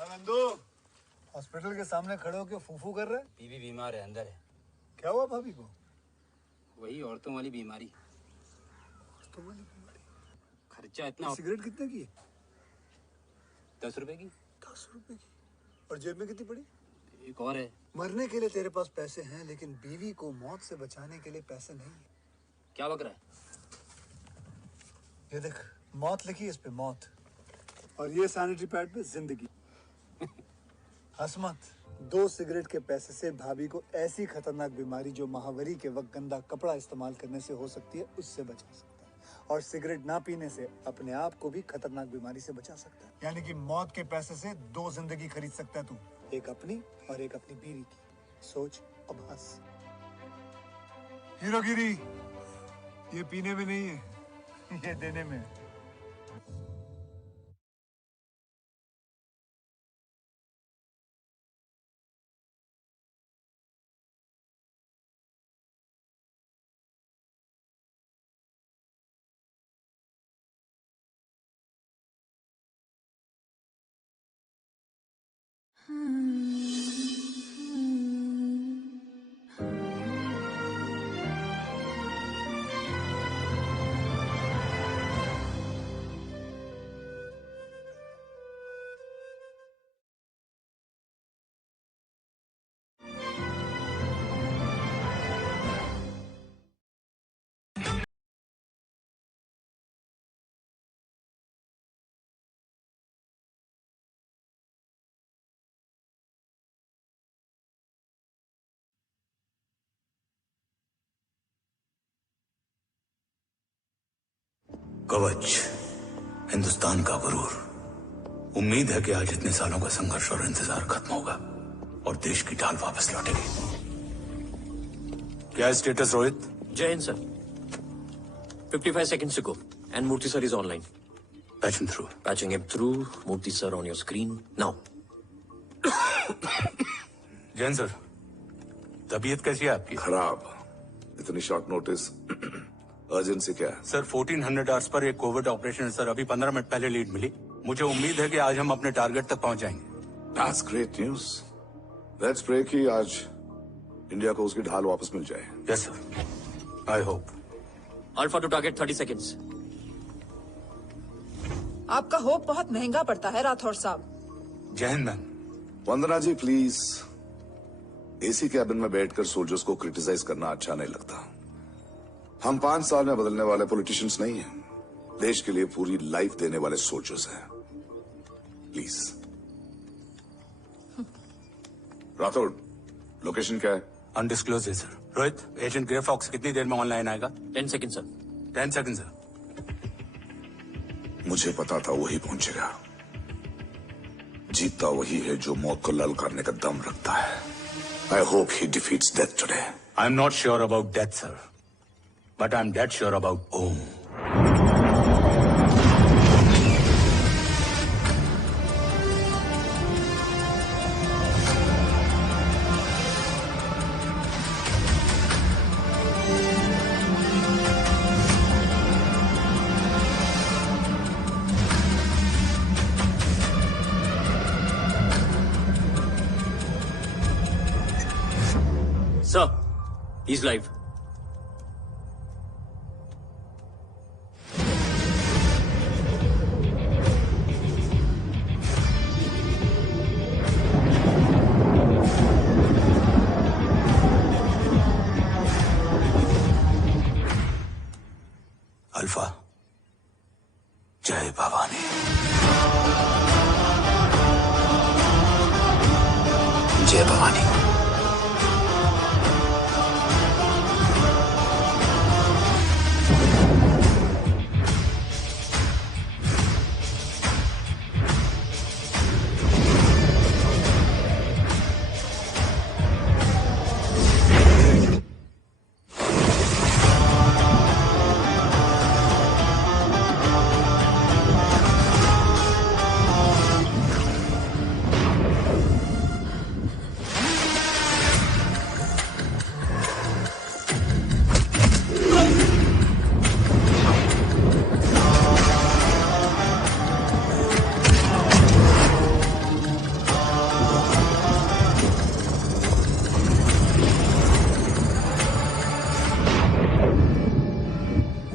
Nandu, hospital के सामने खड़े होकर फूफू कर रहे? बीवी बीमार है, अंदर है। क्या हुआ भाभी को? वही औरतों वाली बीमारी। औरतों वाली बीमारी? खर्चा इतना। सिगरेट कितने की? 10 रुपए की। 10 रुपए की? और जेब में कितनी पड़ी? एक और है। मरने के लिए तेरे पास पैसे हैं, लेकिन बीवी को मौत से बचाने के लिए पैसे नहीं है। क्या बक रहा है? ये देख, मौत लिखी है इस पे, मौत। और ये सैनिटरी पैड पे जिंदगी। हंस मत। 2 सिगरेट के पैसे से भाभी को ऐसी खतरनाक बीमारी जो महावरी के वक्त गंदा कपड़ा इस्तेमाल करने से हो सकती है, उससे बचा सकता है। और सिगरेट ना पीने से अपने आप को भी खतरनाक बीमारी से बचा सकता है। यानी कि मौत के पैसे से 2 जिंदगी खरीद सकता है तू, एक अपनी और एक अपनी बीवी की। सोच, अब हंस। हीरोगिरी ये पीने में नहीं है, ये देने में है। कवच, हिंदुस्तान का गुरूर। उम्मीद है कि आज इतने सालों का संघर्ष और इंतजार खत्म होगा और देश की ढाल वापस लौटेगी। क्या है स्टेटस रोहित? जय Hind sir. 55 seconds to go and Murthy sir is online. Patch him through. Patching him through. Murthy sir on your screen now. Jain sir, तबीयत कैसी है आपकी? खराब। इतनी शॉर्ट नोटिस, अर्जेंसी क्या है? सर 1400 आवर्स पर एक कोविड ऑपरेशन है सर। अभी 15 मिनट पहले लीड मिली। मुझे उम्मीद है कि आज हम अपने टारगेट तक पहुंच जाएंगे। That's great news. Let's pray कि आज इंडिया को उसकी ढाल वापस मिल जाए। Yes sir, I hope. Alpha to target 30 seconds. आपका होप बहुत महंगा पड़ता है राठौर साहब। जय हिंद ma'am. Vandana ji please, AC cabin में बैठकर सोल्जर्स को क्रिटिसाइज करना अच्छा नहीं लगता। हम 5 साल में बदलने वाले पॉलिटिशियंस नहीं हैं, देश के लिए पूरी लाइफ देने वाले सोल्जर्स हैं। प्लीज। राठौड़, लोकेशन क्या है? अनडिस्क्लोज है sir. Rohit, agent grey fox कितनी देर में ऑनलाइन आएगा? 10 seconds sir. 10 second sir. मुझे पता था वही पहुंचेगा। जीतता वही है जो मौत को ललकारने का दम रखता है। I hope he defeats death today. I am not sure about death sir, but I am dead sure about Om. Sir, he's live. Alpha, जय भवानी। जय भवानी।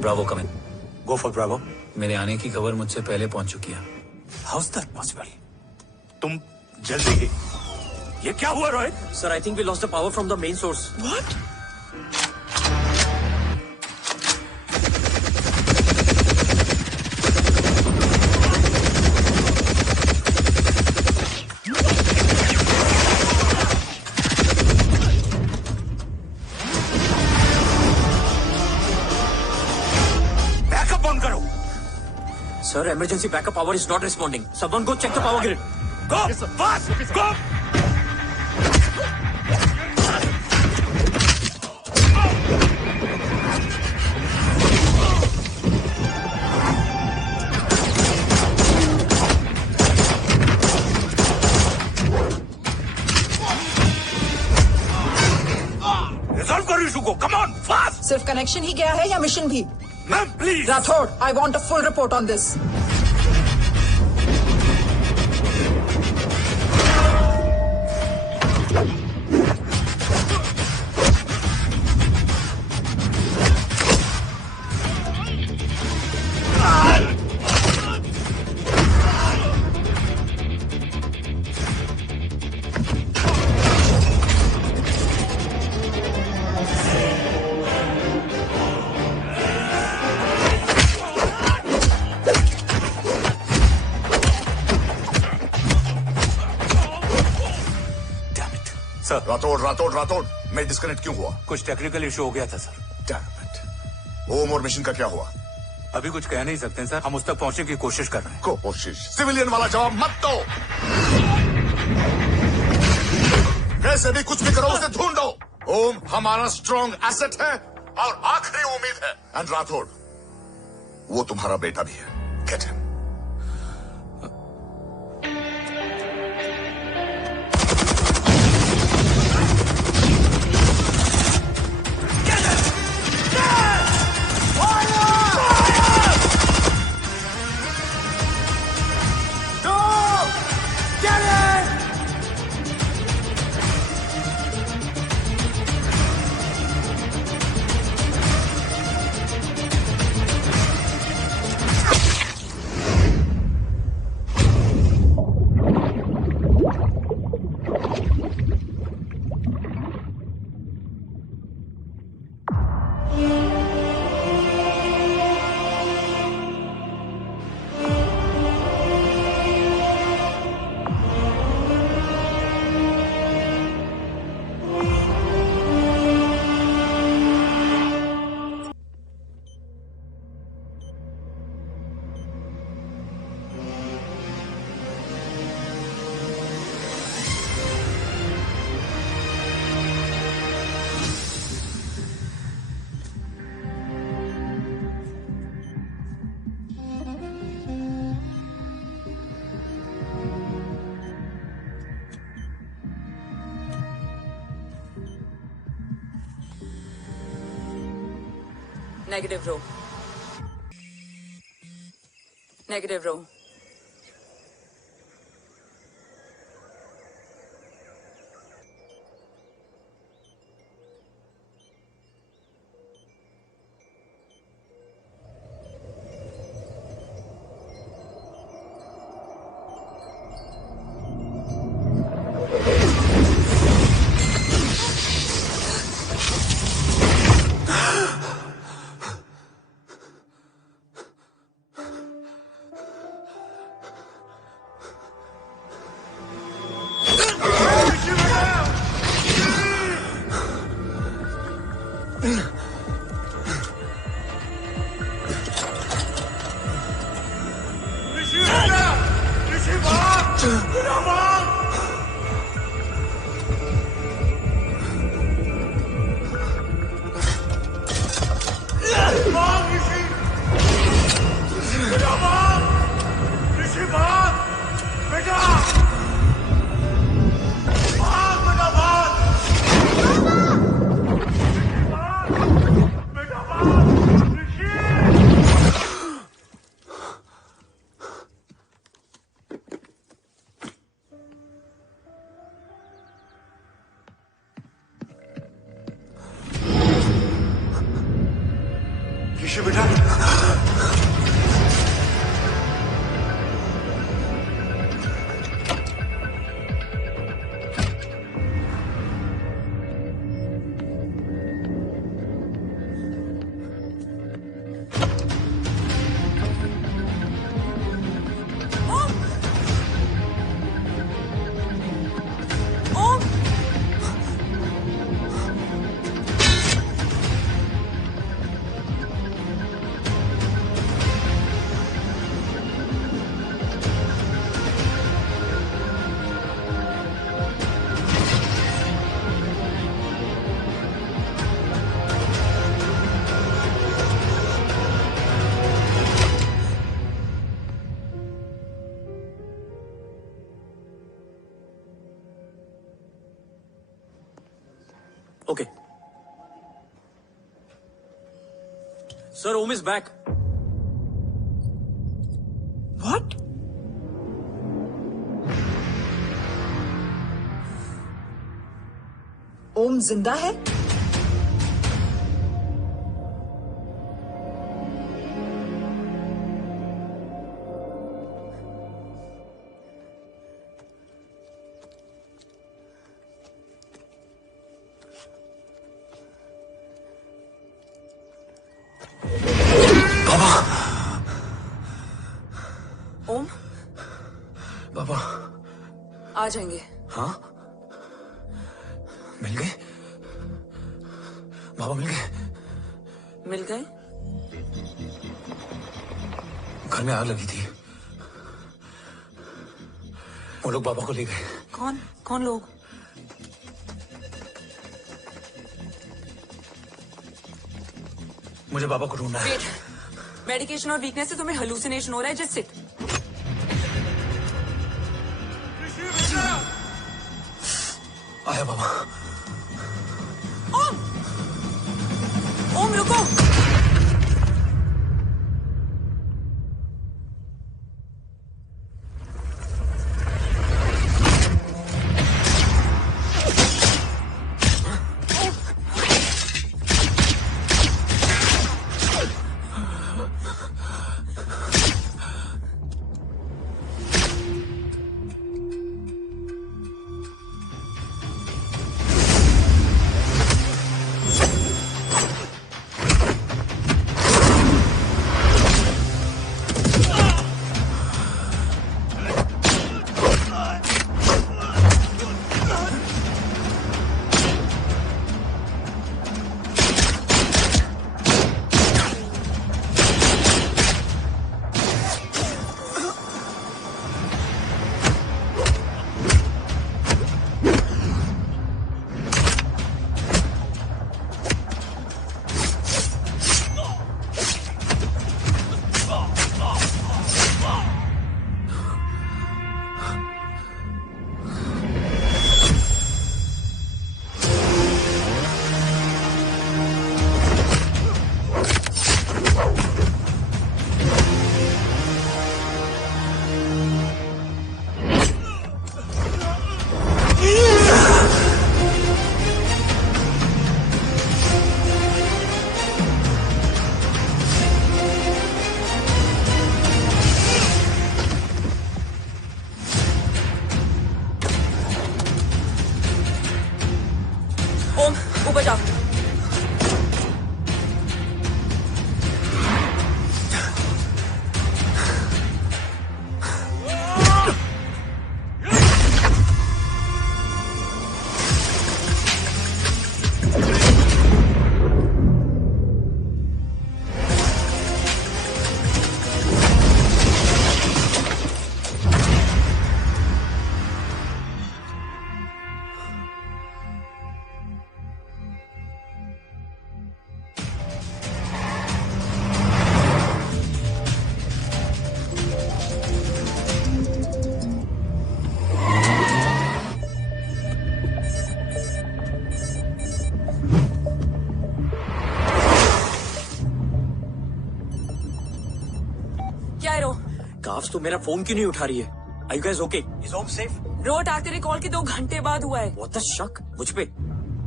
Bravo, come in. Go for bravo. मेरे आने की खबर मुझसे पहले पहुंच चुकी है। How is that possible? तुम जल्दी ही। ये क्या हुआ Rohit? Sir, I think we lost the power from the main source. What? Backup on करो। Sir, emergency backup power is not responding. Someone go check the power grid. Go fast go. Resolve करो issue को। Come on fast. सिर्फ connection ही गया है या mission भी? Ma'am please. Rathore, I want a full report on this. Sir Rathore मैं disconnect क्यों हुआ? कुछ टेक्निकल इशू हो गया था सर। Damn it. होम और मिशन का क्या हुआ? अभी कुछ कह नहीं सकते सर, हम उस तक पहुंचने की कोशिश कर रहे हैं। कोशिश? सिविलियन वाला जवाब मत दो। कैसे भी कुछ भी करो, उसे ढूंढो। होम हमारा स्ट्रॉन्ग एसेट है और आखिरी उम्मीद है। एंड राठौड़, वो तुम्हारा बेटा भी है। Get him. Negative row. Negative row. बेटा ऋषि बेटा, Okay. Sir, Om is back. What? ओम जिंदा है? ओम, बाबा आ जाएंगे। हाँ, मिल गए? बाबा मिल गए? मिल गए? घर में आग लगी थी, वो लोग बाबा को ले गए। कौन कौन लोग? मुझे बाबा को ढूंढना है। वेट, मेडिकेशन और वीकनेस से तुम्हें हेलुसिनेशन हो रहा है। Just sit. आया बाबा। ओम, ओम रुको। ओम, ऊपर जाओ। क्या है रो? काफ्स तो मेरा फोन क्यों नहीं उठा रही है? Are you guys okay? Is Om safe? Ro attack तेरे कॉल के 2 घंटे बाद हुआ है। What the शक? मुझ पे?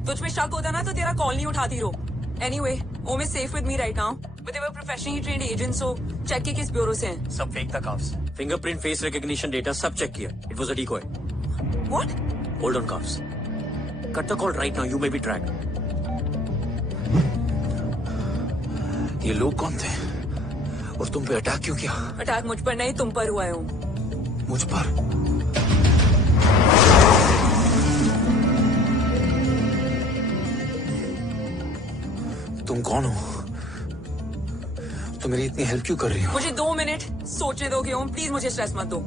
तुझ पे शक होता ना तो तेरा कॉल नहीं उठाती Ro. Anyway, Om is safe with me right now. But they were professionally trained agents, so check के किस ब्यूरो से हैं? सब फेक था carbs. Fingerprint, face recognition data सब चेक किया. It was a decoy. What? Hold on, Kafs. Cut the call right now. You may be tracked. ये लोग कौन थे और तुम पे अटैक क्यों किया? अटैक मुझ पर नहीं, तुम पर हुआ है. मुझ पर? तुम कौन हो? तुम मेरी इतनी हेल्प क्यों कर रही हो? मुझे 2 मिनट सोचने दोगे ओम? प्लीज मुझे स्ट्रेस मत दो.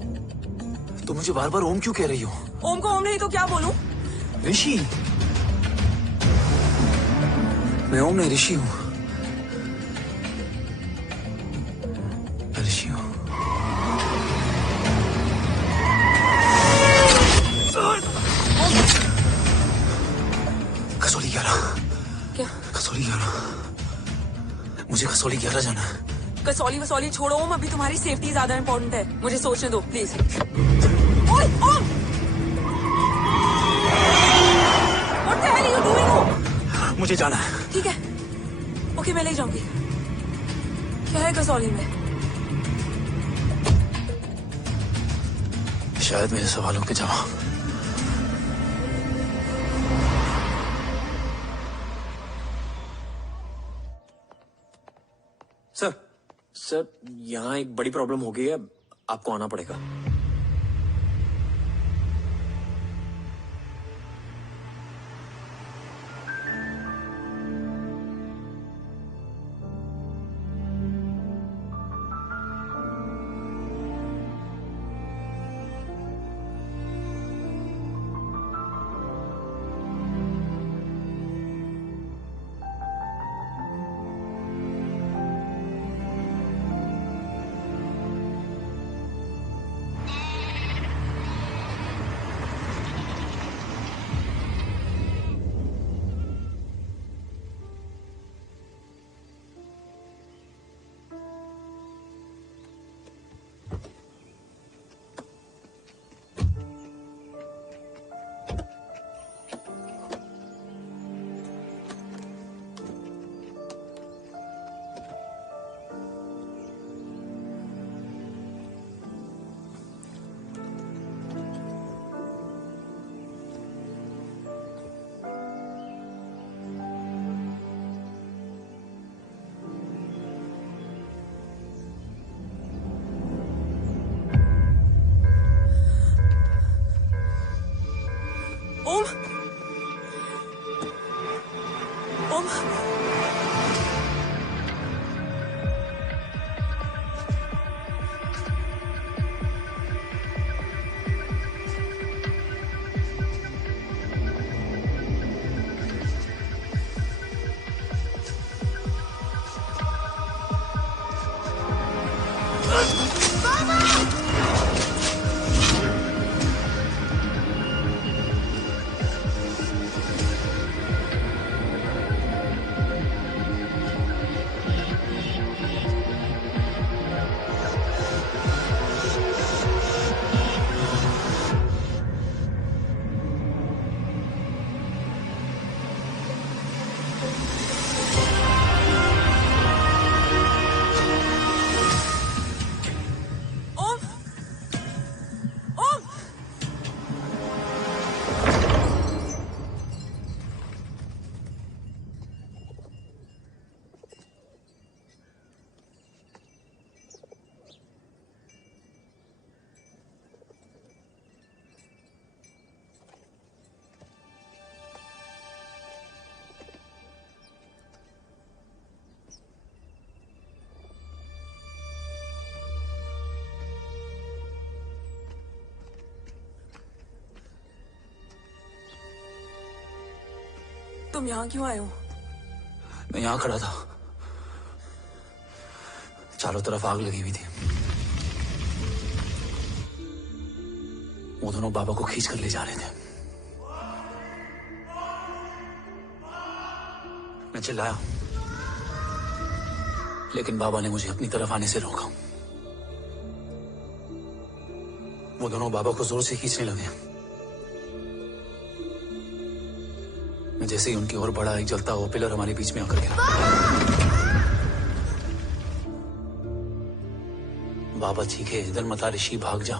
तुम मुझे बार बार ओम क्यों कह रही हो? ओम को ओम नहीं तो क्या बोलूं? ऋषि. मैं ओम नहीं, ऋषि हूं. मैं ऋषि हूं. कसौली 11. क्या? कसौली 11. मुझे कसौली 11 जाना है. कसौली वसौली छोड़ो ओम, अभी तुम्हारी सेफ्टी ज्यादा इंपॉर्टेंट है. मुझे सोचने दो प्लीज. ओए ओम! What the hell are you doing, ओम? मुझे जाना है. ठीक है, ओके मैं ले जाऊंगी. क्या है कसौली में? शायद मेरे सवालों के जवाब. सर, यहाँ एक बड़ी प्रॉब्लम हो गई है. आपको आना पड़ेगा. ओम! ओम! तुम यहाँ क्यों आए हो? मैं यहाँ खड़ा था. चारों तरफ आग लगी हुई थी. वो दोनों बाबा को खींच कर ले जा रहे थे. मैं चिल्लाया, लेकिन बाबा ने मुझे अपनी तरफ आने से रोका. वो दोनों बाबा को जोर से खींचने लगे. मैं जैसे ही उनकी ओर बढ़ा, एक जलता हुआ पिलर हमारे बीच में आकर गिरा. बाबा चीखे इधर मत आ ऋषि भाग जा,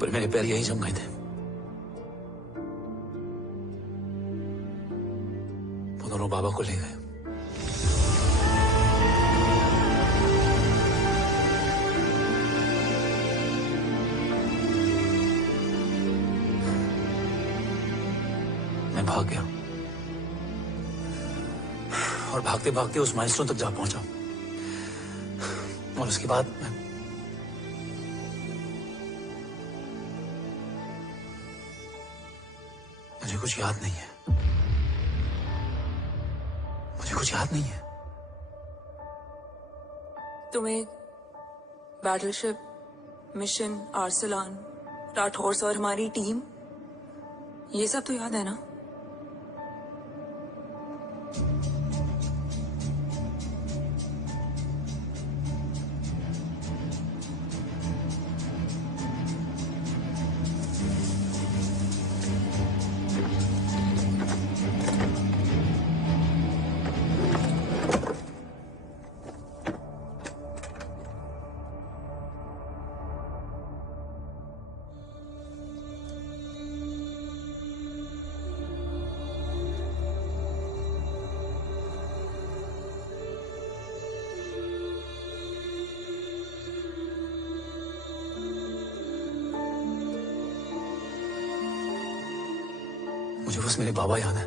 पर मेरे पैर यही जम गए थे। वो दोनों बाबा को ले गए। मैं भाग गया और भागते भागते उस माइलस्टोन तक जा पहुंचा, और उसके बाद मुझे कुछ याद नहीं है। मुझे कुछ याद नहीं है। तुम्हें बैटलशिप, मिशन, आर्सलान, राठौर और हमारी टीम, ये सब तो याद है ना? मुझे बस मेरे बाबा याद है।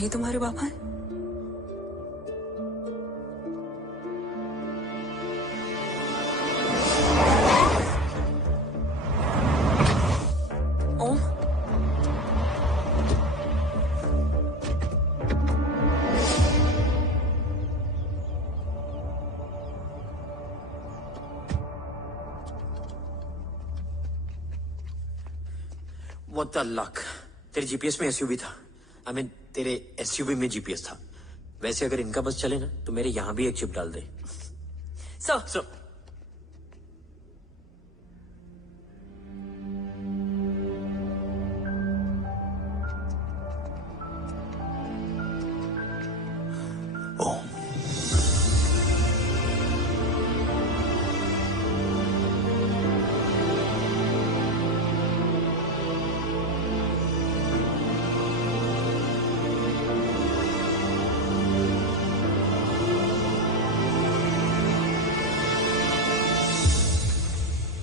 ये तुम्हारे पापा हैं? ओम, What the luck? तेरे जीपीएस में एसयूवी था। I mean, तेरे एसयूवी में जीपीएस था। वैसे अगर इनका बस चले ना तो मेरे यहां भी एक चिप डाल दे। सर, ओम,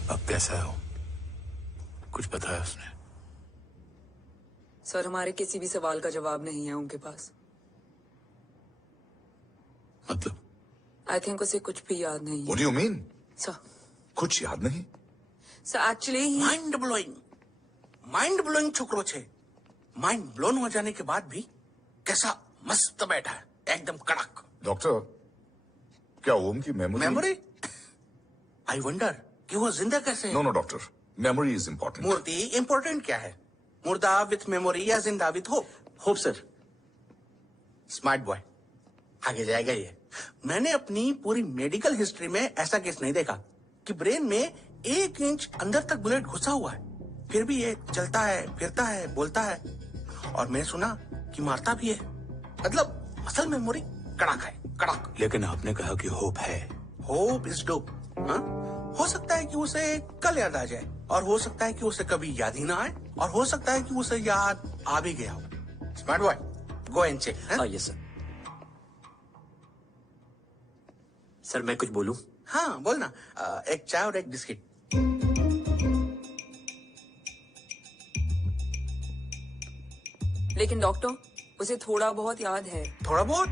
अब कैसा हो? कुछ बताया उसने? सर हमारे किसी भी सवाल का जवाब नहीं है उनके पास। मतलब? आई थिंक उसे कुछ भी याद नहीं है। What do you mean? Sir, कुछ याद नहीं? सर एक्चुअली माइंड ब्लोइंग छोकरो छे। माइंड ब्लोन हो जाने के बाद भी कैसा मस्त बैठा है, एकदम कड़क। डॉक्टर, क्या ओम की मेमोरी? आई वंडर कि वो जिंदा कैसे है? No doctor, memory is important. Murthy important क्या है? मुर्दा विथ मेमोरी या जिंदा with hope? Hope sir. Smart boy, आगे जाएगा ये। मैंने अपनी पूरी मेडिकल हिस्ट्री में ऐसा केस नहीं देखा कि ब्रेन में 1 इंच अंदर तक बुलेट घुसा हुआ है, फिर भी ये चलता है, फिरता है, बोलता है, और मैंने सुना कि मारता भी है। मतलब असल मेमोरी कड़क है, कड़क। लेकिन आपने कहा कि होप है। Hope is dope. हो सकता है कि उसे कल याद आ जाए, और हो सकता है कि उसे कभी याद ही ना आए, और हो सकता है कि उसे याद आ भी गया हो। Smart boy, go and check. Yes sir. Sir मैं कुछ बोलूं? हाँ बोलना। एक चाय और एक बिस्किट। लेकिन डॉक्टर, उसे थोड़ा बहुत याद है। थोड़ा बहुत?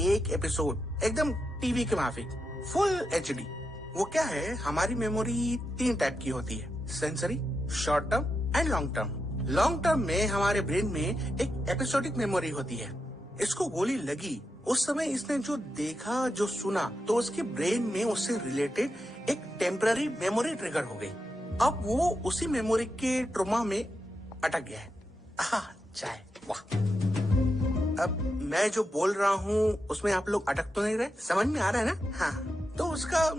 एक एपिसोड एकदम टीवी के माफिक, फुल एचडी। वो क्या है, हमारी मेमोरी 3 टाइप की होती है, sensory, short term and long term. Long term में हमारे ब्रेन में एक एपिसोडिक मेमोरी होती है। इसको गोली लगी उस समय इसने जो देखा, जो सुना, तो उसके ब्रेन में उससे रिलेटेड एक टेम्पररी मेमोरी ट्रिगर हो गई। अब वो उसी मेमोरी के ट्रोमा में अटक गया है। चाय, वाह। अब मैं जो बोल रहा हूँ उसमें आप लोग अटक तो नहीं रहे? समझ में आ रहा है ना? हाँ, तो उसका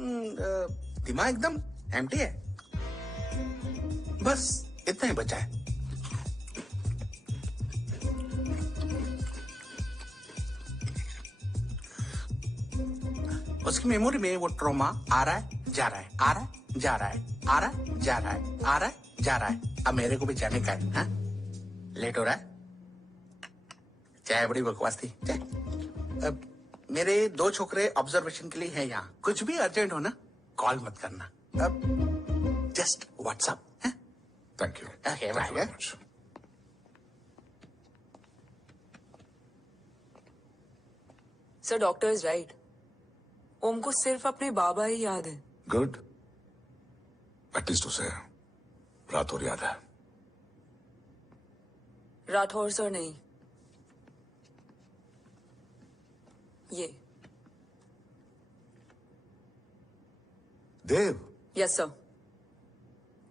दिमाग एकदम एम्प्टी है। बस इतना ही बचा है। उसकी मेमोरी में वो ट्रॉमा आ रहा है, जा रहा है, आ रहा है, जा रहा है, आ रहा है, जा रहा है, आ रहा है, जा रहा है। अब मेरे को भी जाने का है, हाँ? लेट हो रहा है? चाय बड़ी बकवास थी। चाय। अब मेरे 2 छोकरे ऑब्जर्वेशन के लिए हैं यहाँ। कुछ भी अर्जेंट हो ना, कॉल मत करना। अब just WhatsApp. Thank you. Okay, bye. Sir, doctor is right. Om को सिर्फ अपने बाबा ही याद है। गुड। एटलीस्ट उसे रात और याद है। राठौर सर नहीं, ये देव। Yes sir.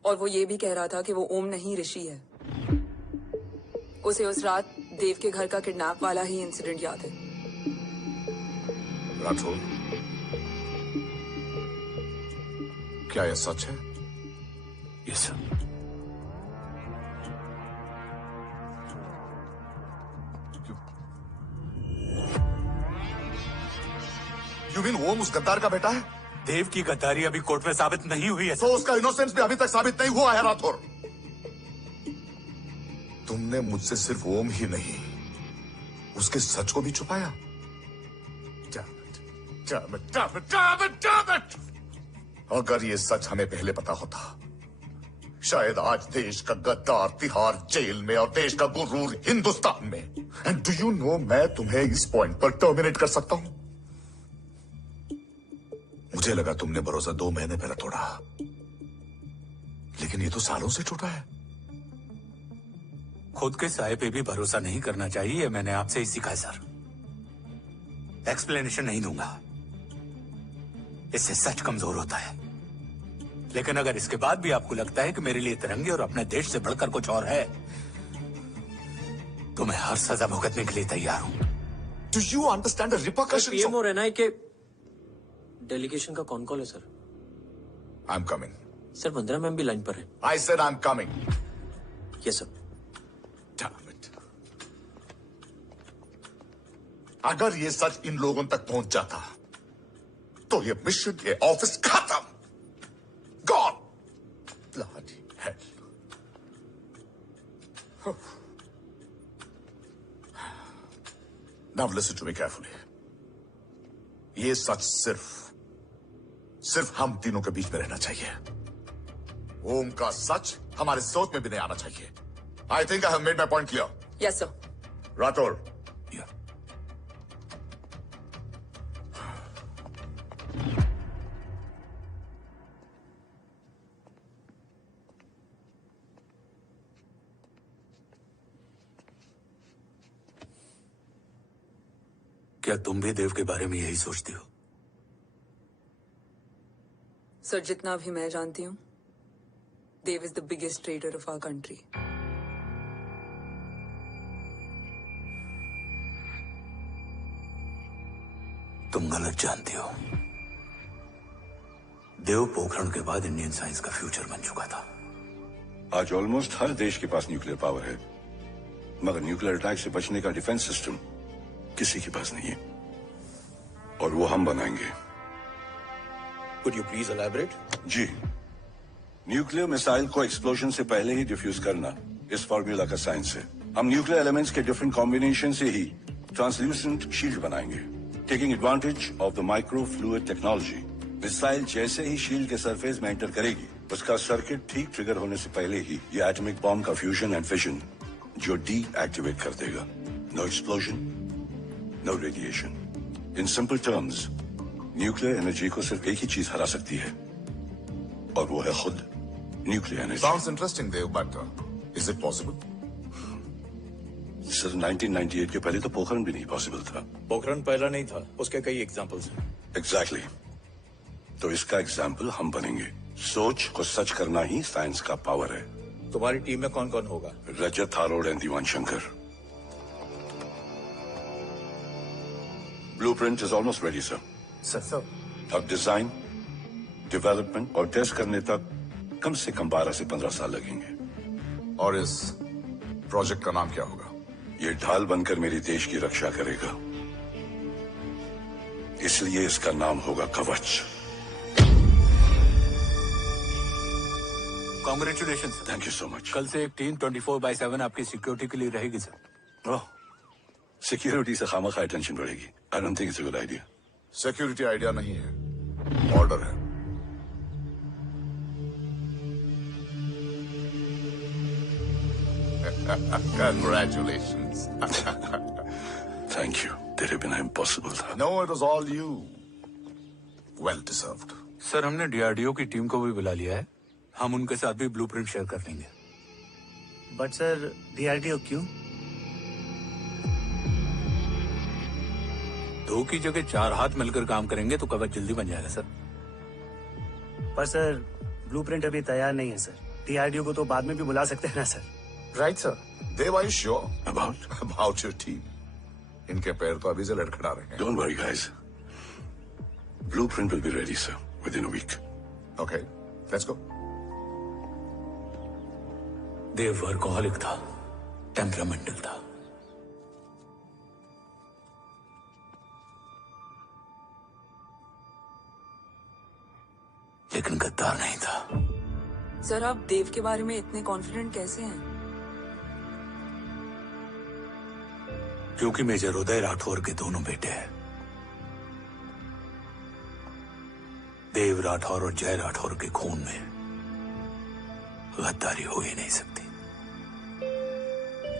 और वो ये भी कह रहा था कि वो ओम नहीं, ऋषि है। उसे उस रात देव के घर का किडनैप वाला ही इंसिडेंट याद है। राठौर, क्या यह सच है? Yes sir. यू मीन ओम उस गद्दार का बेटा है? देव की गद्दारी अभी कोर्ट में साबित नहीं हुई है तो उसका इनोसेंस भी अभी तक साबित नहीं हुआ है राठौर। तुमने मुझसे सिर्फ ओम ही नहीं, उसके सच को भी छुपाया। अगर ये सच हमें पहले पता होता, शायद आज देश का गद्दार तिहाड़ जेल में और देश का गुरूर हिंदुस्तान में। एंड डू यू नो, मैं तुम्हें इस पॉइंट पर टर्मिनेट कर सकता हूं। मुझे लगा तुमने भरोसा 2 महीने पहले तोड़ा, लेकिन ये तो सालों से टूटा है। खुद के साये पे भी भरोसा नहीं करना चाहिए, मैंने आपसे ही सीखा है सर। एक्सप्लेनेशन नहीं दूंगा, इससे सच कमजोर होता है। लेकिन अगर इसके बाद भी आपको लगता है कि मेरे लिए तिरंगे और अपने देश से बढ़कर कुछ और है, तो मैं हर सजा भुगतने के लिए तैयार हूं। Do you understand the repercussions? PM और एनआई के डेलीगेशन का कौन कॉल है sir? I am coming. Sir, 15 ma'am भी लाइन पर है। I said I am coming. Yes sir. अगर ये सच इन लोगों तक पहुंच जाता तो ये मिशन, ये ऑफिस खत्म। Gone. Bloody hell. Now listen to me carefully. ये सच सिर्फ हम तीनों के बीच में रहना चाहिए। ओम का सच हमारे सोच में भी नहीं आना चाहिए। I think I have made my point clear. Yes sir. Rathore, क्या तुम भी देव के बारे में यही सोचती हो? सर, जितना भी मैं जानती हूँ, Dev is the biggest trader of our country. तुम गलत जानती हो। देव पोखरण के बाद इंडियन साइंस का फ्यूचर बन चुका था। आज ऑलमोस्ट हर देश के पास न्यूक्लियर पावर है, मगर न्यूक्लियर अटैक से बचने का डिफेंस सिस्टम किसी के पास नहीं है, और वो हम बनाएंगे। Could you please elaborate? जी, न्यूक्लियर मिसाइल को एक्सप्लोजन से पहले ही डिफ्यूज करना इस फॉर्मूला का साइंस है। हम न्यूक्लियर एलिमेंट्स के डिफरेंट कॉम्बिनेशन से ही ट्रांसल्यूसेंट शील्ड बनाएंगे, taking advantage of the micro fluid technology. Missile जैसे ही शील्ड के सरफेस में एंटर करेगी, उसका सर्किट ठीक ट्रिगर होने से पहले ही ये एटॉमिक बॉम्ब का फ्यूजन एंड फिशन जो डीएक्टिवेट कर देगा। No explosion, no radiation. In simple terms, nuclear energy को सिर्फ एक ही चीज हरा सकती है, और वो है खुद nuclear energy. Sounds interesting, Dev, but is it possible? Sir, 1998 के पहले तो पोखरण भी नहीं पॉसिबल था। पोखरण पहला नहीं था, उसके कई एग्जांपल्स हैं। एग्जैक्टली। तो इसका एग्जाम्पल हम बनेंगे। सोच को सच करना ही साइंस का पावर है। तुम्हारी टीम में कौन कौन होगा? Rajat, Tharod and Diwan Shankar. Blueprint is almost ready sir. Sir अब डिजाइन, डेवलपमेंट और टेस्ट करने तक कम से कम 12 से 15 साल लगेंगे। और इस प्रोजेक्ट का नाम क्या होगा? ये ढाल बनकर मेरे देश की रक्षा करेगा। इसलिए इसका नाम होगा कवच। Congratulation sir. Thank you so much. कल से एक टीम 24/7 आपकी सिक्योरिटी के लिए रहेगी सर। ओह, सिक्योरिटी से खामखा टेंशन बढ़ेगी। I don't think it's a good idea. Security idea नहीं है, ऑर्डर है। Congratulations. थैंक यू, तेरे बिना इम्पॉसिबल था। No, it was all you. Well deserved. Sir हमने डीआरडीओ की टीम को भी बुला लिया है, हम उनके साथ भी ब्लूप्रिंट शेयर कर लेंगे। बट सर डीआरडीओ क्यों? 2 की जगह 4 हाथ मिलकर काम करेंगे तो कवच जल्दी बन जाएगा सर। पर सर ब्लूप्रिंट अभी तैयार नहीं है सर, डीआरडीओ को तो बाद में भी बुला सकते हैं ना sir. Right, sir. Dev, are you sure about your team? इनके पैर तो अभी से लड़खड़ा रहे हैं। Don't worry, guys. Blueprint will be ready, sir, within a week. Okay, let's go. Dev workaholic था, टेम्परामेंटल था। लेकिन गद्दार नहीं था। सर आप देव के बारे में इतने कॉन्फिडेंट कैसे हैं? क्योंकि मेजर उदय राठौर के दोनों बेटे हैं। देव राठौर और जय राठौर के खून में गद्दारी हो ही नहीं सकती।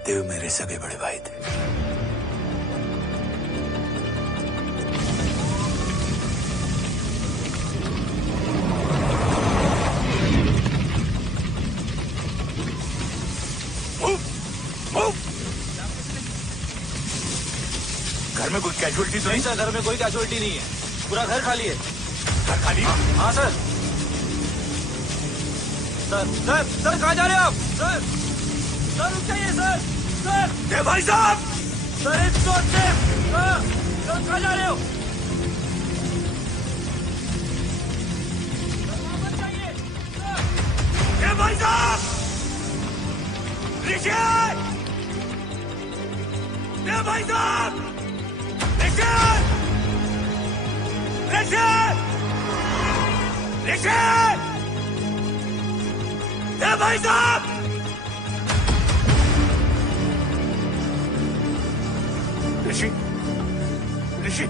देव मेरे सगे बड़े भाई थे। घर में कोई कैजुअलिटी तो नहीं? सर घर में कोई कैजुअलिटी नहीं है, पूरा घर खाली है। घर खाली? हाँ सर। सर कहाँ जा रहे हो आप? सर रुक जाइए सर। भाई साहब, sir it's not safe. Sir कहाँ जा रहे हो? वापस जाइए। भाई साहब, ऋषि, भाई साहब, भाई साहब, ऋषि, ऋषि,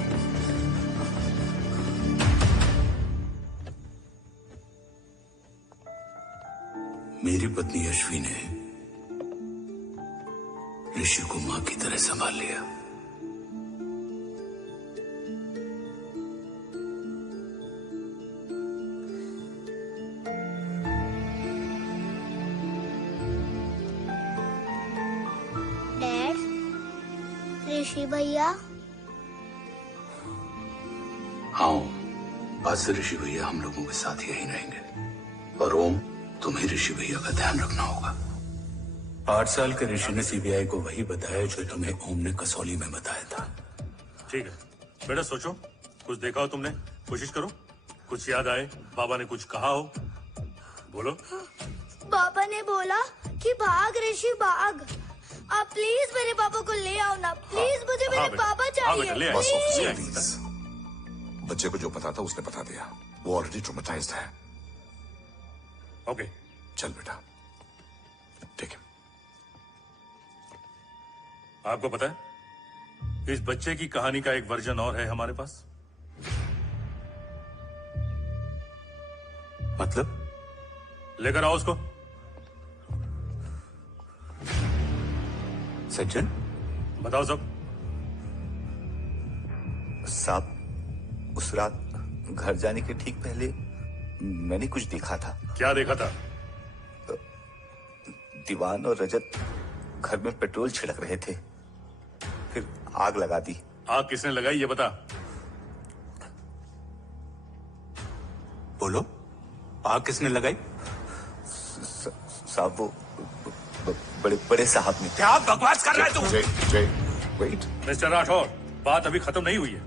मेरी पत्नी अश्वी ने ऋषि को मां की तरह संभाल लिया। ऋषि भैया, हाँ, आज से ऋषि भैया हम लोगों के साथ यहीं रहेंगे। और ओम, तुम्हें ऋषि भैया का ध्यान रखना होगा। 8 साल के ऋषि ने सीबीआई को वही बताया जो तुम्हें ओम ने कसौली में बताया था। ठीक है बेटा, सोचो, कुछ देखा हो तुमने, कोशिश करो, कुछ याद आए, बाबा ने कुछ कहा हो, बोलो। पापा ने बोला कि भाग ऋषि भाग। आप प्लीज मेरे पापा को ले आओ ना, प्लीज मुझे मेरे पापा चाहिए। प्लीज। बच्चे को जो पता था उसने बता दिया, वो ऑलरेडी ट्रॉमेटाइज्ड है। ओके चल बेटा, ठीक है। आपको पता है, इस बच्चे की कहानी का एक वर्जन और है हमारे पास। मतलब? लेकर आओ उसको। सज्जन, बताओ सब। साहब, उस रात घर जाने के ठीक पहले मैंने कुछ देखा था। क्या देखा था? दीवान और रजत घर में पेट्रोल छिड़क रहे थे, फिर आग लगा दी। आग किसने लगाई ये बता। बोलो, आग किसने लगाई? साहब वो बड़े बड़े साहब ने। क्या बकवास कर रहा है तू? जय, वेट। मिस्टर राठौर, बात अभी खत्म नहीं हुई है,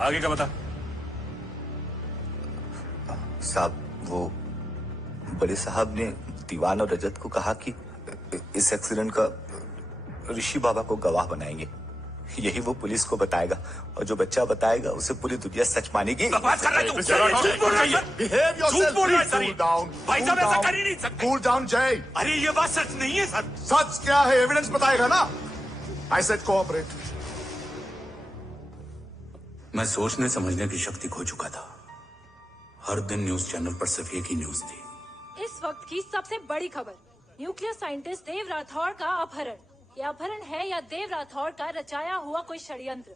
आगे का बता। साहब वो बड़े साहब ने दीवान और रजत को कहा कि इस एक्सीडेंट का ऋषि बाबा को गवाह बनाएंगे। यही वो पुलिस को बताएगा, और जो बच्चा बताएगा उसे पूरी दुनिया सच मानेगी। बकवास कर रहा है तू। झूठ बोल रही है। झूठ बोल रहा है सर। भाई साहब ऐसा कर ही नहीं सकते। कूल डाउन जय। अरे ये बात सच नहीं है सर। सच क्या है, एविडेंस बताएगा ना। I said cooperate. मैं सोचने समझने की शक्ति खो चुका था। हर दिन न्यूज चैनल पर सिर्फ एक ही न्यूज थी। इस वक्त की सबसे बड़ी खबर, न्यूक्लियर साइंटिस्ट देव राठौड़ का अपहरण। ये अपहरण है या देव राठौड़ का रचाया हुआ कोई षड्यंत्र?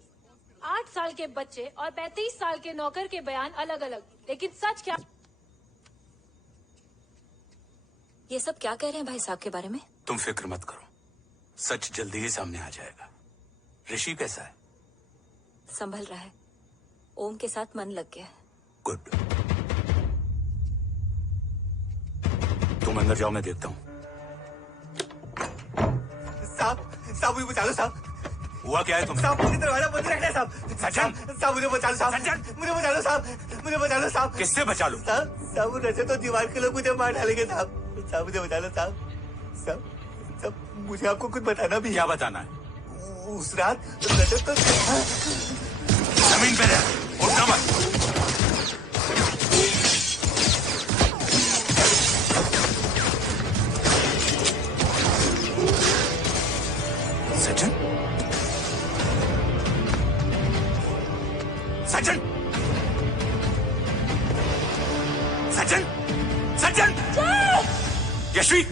8 साल के बच्चे और 35 साल के नौकर के बयान अलग अलग, लेकिन सच क्या? ये सब क्या कह रहे हैं भाई साहब के बारे में? तुम फिक्र मत करो, सच जल्दी ही सामने आ जाएगा। ऋषि कैसा है? संभल रहा है। ओम के साथ मन लग गया है। गुड। तुम अंदर जाओ, मैं देखता हूँ। साहब मुझे बचा लो साहब। हुआ क्या है तुम? साहब मुझे दरवाजा बंद रखना है साहब। सज्जन साहब मुझे बचा लो साहब। सज्जन मुझे बचा लो साहब। मुझे बचा लो साहब। किससे बचा लो? साहब वो नशे तो दीवार के लोग मुझे मार डालेंगे साहब। साहब मुझे बचा लो साहब। साहब मुझे आपको कुछ बताना भी है। क्या बताना है? उस रात नशे तो जमीन पे रह, उठना मत। सज्जन, सज्जन, सज्जन, सज्जन, यशवी,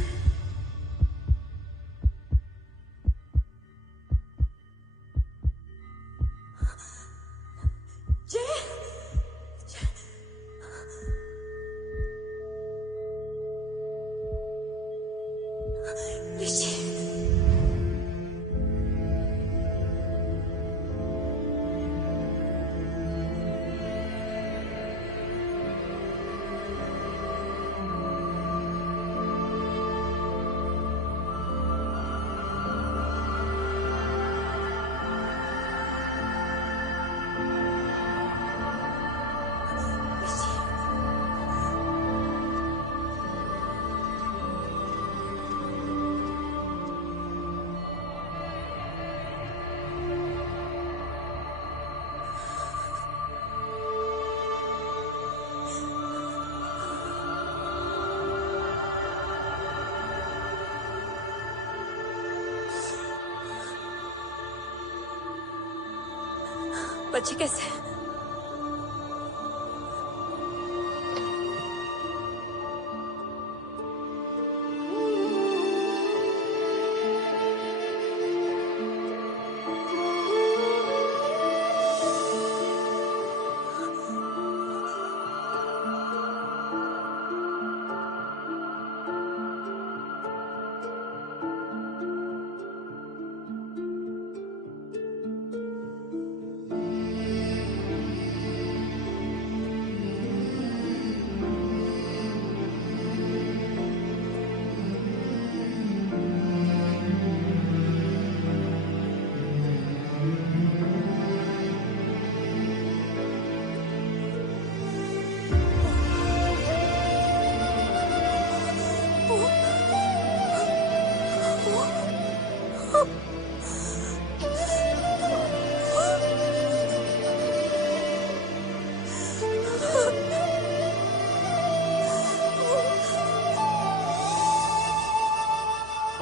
बच्ची कैसे है?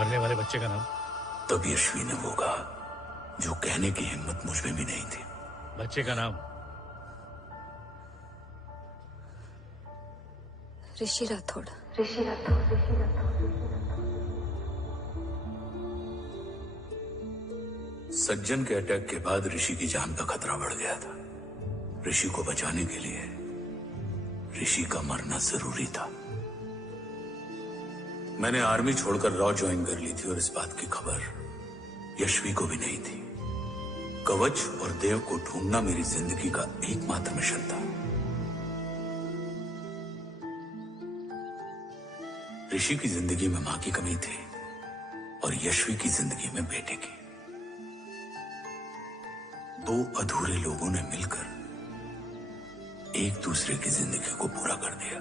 मरने वाले बच्चे का नाम? तब यशवी ने वो कहा जो कहने की हिम्मत मुझ में भी नहीं थी। बच्चे का नाम? ऋषि राठौड़। ऋषि राठौड़। सज्जन के अटैक के बाद ऋषि की जान का खतरा बढ़ गया था। ऋषि को बचाने के लिए ऋषि का मरना जरूरी था। मैंने आर्मी छोड़कर रॉ ज्वाइन कर ली थी और इस बात की खबर यशवी को भी नहीं थी। कवच और देव को ढूंढना मेरी जिंदगी का एकमात्र मिशन था। ऋषि की जिंदगी में मां की कमी थी और यशवी की जिंदगी में बेटे की। दो अधूरे लोगों ने मिलकर एक दूसरे की जिंदगी को पूरा कर दिया।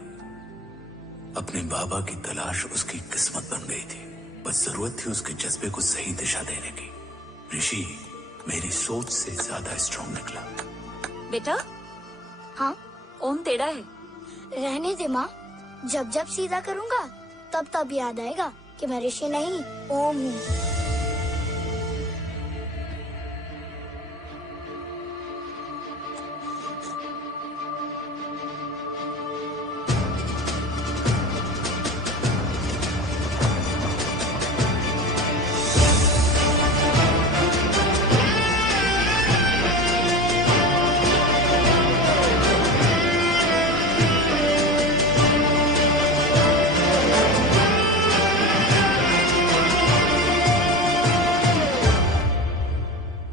अपने बाबा की तलाश उसकी किस्मत बन गई थी, बस जरूरत थी उसके जज्बे को सही दिशा देने की। ऋषि मेरी सोच से ज्यादा स्ट्रांग निकला। बेटा। हाँ। ओम टेढ़ा है। रहने दे माँ, जब जब सीधा करूँगा तब तब याद आएगा कि मैं ऋषि नहीं ओम हूँ।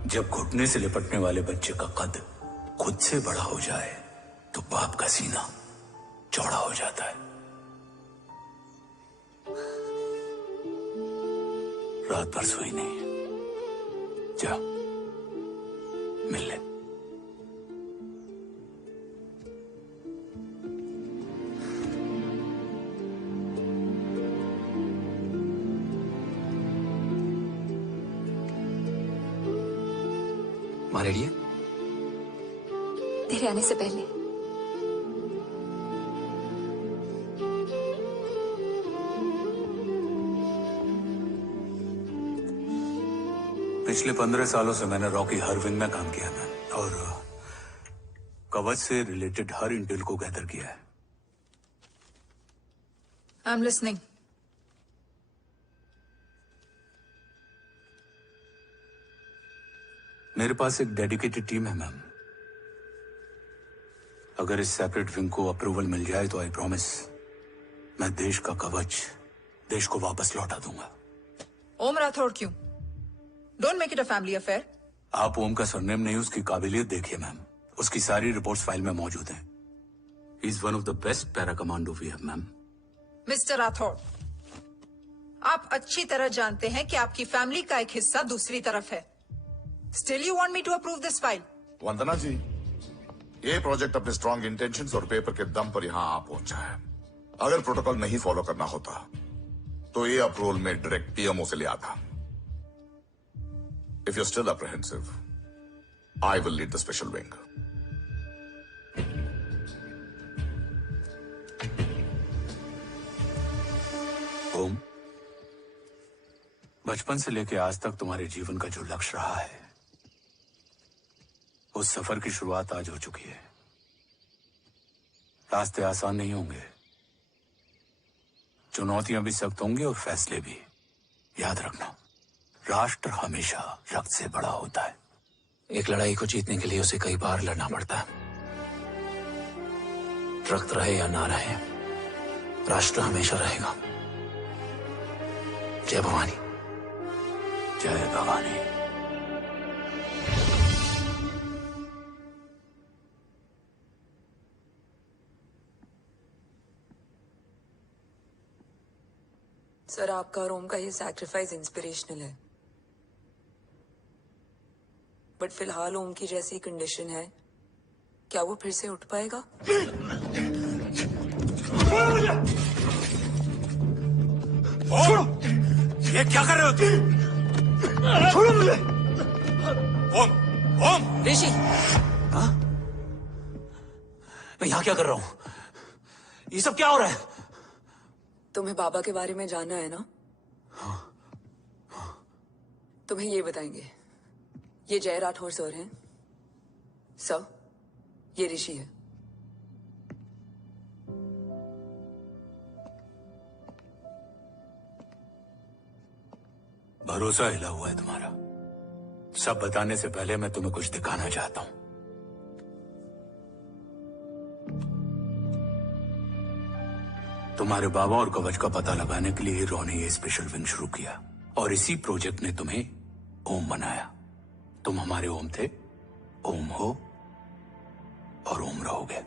जब घुटने से लिपटने वाले बच्चे का कद खुद से बड़ा हो जाए तो बाप का सीना चौड़ा हो जाता है। रात भर सोई नहीं, जा मिल ले। माँ रेडी है? तेरे आने से पहले। पिछले 15 सालों से मैंने रॉकी हर विंग में काम किया था और कवच से रिलेटेड हर इंटेल को गैदर किया है। I am listening. मेरे पास एक डेडिकेटेड टीम है मैम। अगर इस सेपरेट विंग को अप्रूवल मिल जाए तो आई प्रॉमिस मैं देश का कवच देश को वापस लौटा दूंगा। ओम राठौड़ क्यों? Don't make it a family affair. आप ओम का सरनेम नहीं, उसकी काबिलियत देखिए मैम। उसकी सारी रिपोर्ट्स फाइल में मौजूद हैं। He is one of the best para commando we have ma'am. Mister Rathod, आप अच्छी तरह जानते हैं कि आपकी फैमिली का एक हिस्सा दूसरी तरफ है। Still you want me to approve this file? वंदना जी, ये प्रोजेक्ट अपने स्ट्रॉन्ग इंटेंशंस और पेपर के दम पर यहाँ आ पहुंचा है। अगर प्रोटोकॉल नहीं फॉलो करना होता तो ये अप्रूवल में डायरेक्ट पीएमओ से ले आता। If you still apprehensive, I will lead the special wing. Om, बचपन से लेके आज तक तुम्हारे जीवन का जो लक्ष्य रहा है, उस सफर की शुरुआत आज हो चुकी है। रास्ते आसान नहीं होंगे, चुनौतियां भी सख्त होंगी और फैसले भी। याद रखना, राष्ट्र हमेशा रक्त से बड़ा होता है। एक लड़ाई को जीतने के लिए उसे कई बार लड़ना पड़ता है। रक्त रहे या ना रहे, राष्ट्र हमेशा रहेगा। जय भवानी। जय भवानी। सर, आपका और ओम का ये सैक्रिफाइस इंस्पिरेशनल है, बट फिलहाल ओम की जैसी कंडीशन है, क्या वो फिर से उठ पाएगा? छोड़ो! ये क्या कर रहे हो तुम? छोड़ो मुझे! ओम! ओम! ऋषि! हाँ? मैं यहाँ क्या कर रहा हूँ? ये सब क्या हो रहा है? तुम्हें बाबा के बारे में जानना है ना? तुम्हें ये बताएंगे। ये जय राठौर सर हैं। सर, ये ऋषि है। भरोसा हिला हुआ है तुम्हारा। सब बताने से पहले मैं तुम्हें कुछ दिखाना चाहता हूं। तुम्हारे बाबा और कवच का पता लगाने के लिए रॉ ने ये स्पेशल विंग शुरू किया और इसी प्रोजेक्ट ने तुम्हें ओम बनाया। तुम हमारे ओम थे, ओम हो और ओम रहोगे।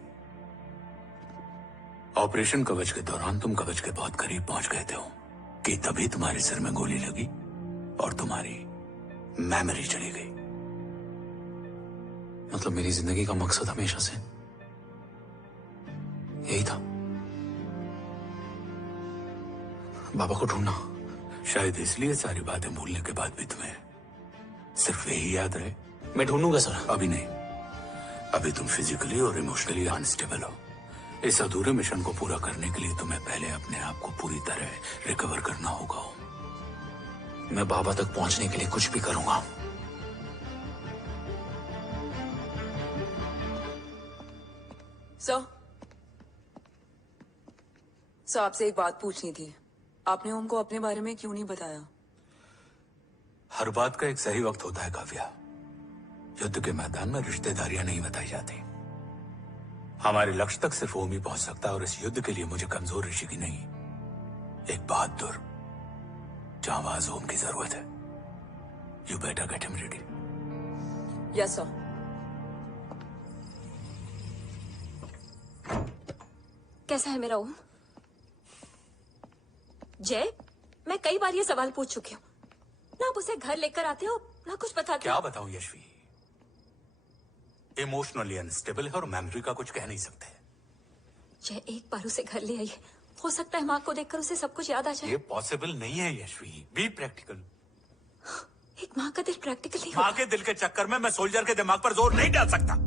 ऑपरेशन कवच के दौरान तुम कवच के बहुत करीब पहुंच गए थे कि तभी तुम्हारे सिर में गोली लगी और तुम्हारी मेमोरी चली गई। मतलब मेरी जिंदगी का मकसद हमेशा से यही था, बाबा को ढूंढना। शायद इसलिए सारी बातें भूलने के बाद भी तुम्हें सिर्फ यही याद रहे। मैं ढूंढूंगा सर। अभी नहीं, अभी तुम फिजिकली और इमोशनली अनस्टेबल हो। इस अधूरे मिशन को पूरा करने के लिए तुम्हें पहले अपने आप को पूरी तरह रिकवर करना होगा। मैं बाबा तक पहुंचने के लिए कुछ भी करूंगा। सर आपसे एक बात पूछनी थी। आपने ओम को अपने बारे में क्यों नहीं बताया? हर बात का एक सही वक्त होता है काव्या। युद्ध के मैदान में रिश्तेदारियां नहीं बताई जाती। हमारे लक्ष्य तक सिर्फ ओम ही पहुंच सकता है, और इस युद्ध के लिए मुझे कमजोर ऋषि की नहीं, एक बहादुर जांबाज ओम की जरूरत है। You better get him ready. Yes sir. कैसा है मेरा ओम? जय, मैं कई बार ये सवाल पूछ चुकी हूँ। ना आप उसे घर लेकर आते हो, ना कुछ बताते क्या हो। बताऊं यशवी, इमोशनली अनस्टेबल है और मेमोरी का कुछ कह नहीं सकते। जय, एक बार उसे घर ले आइए। हो सकता है माँ को देखकर उसे सब कुछ याद आ जाए। ये पॉसिबल नहीं है यशवी। Be practical. एक माँ का दिल प्रैक्टिकल नहीं माँ होता। के दिल के चक्कर में मैं सोल्जर के दिमाग पर जोर नहीं डाल सकता।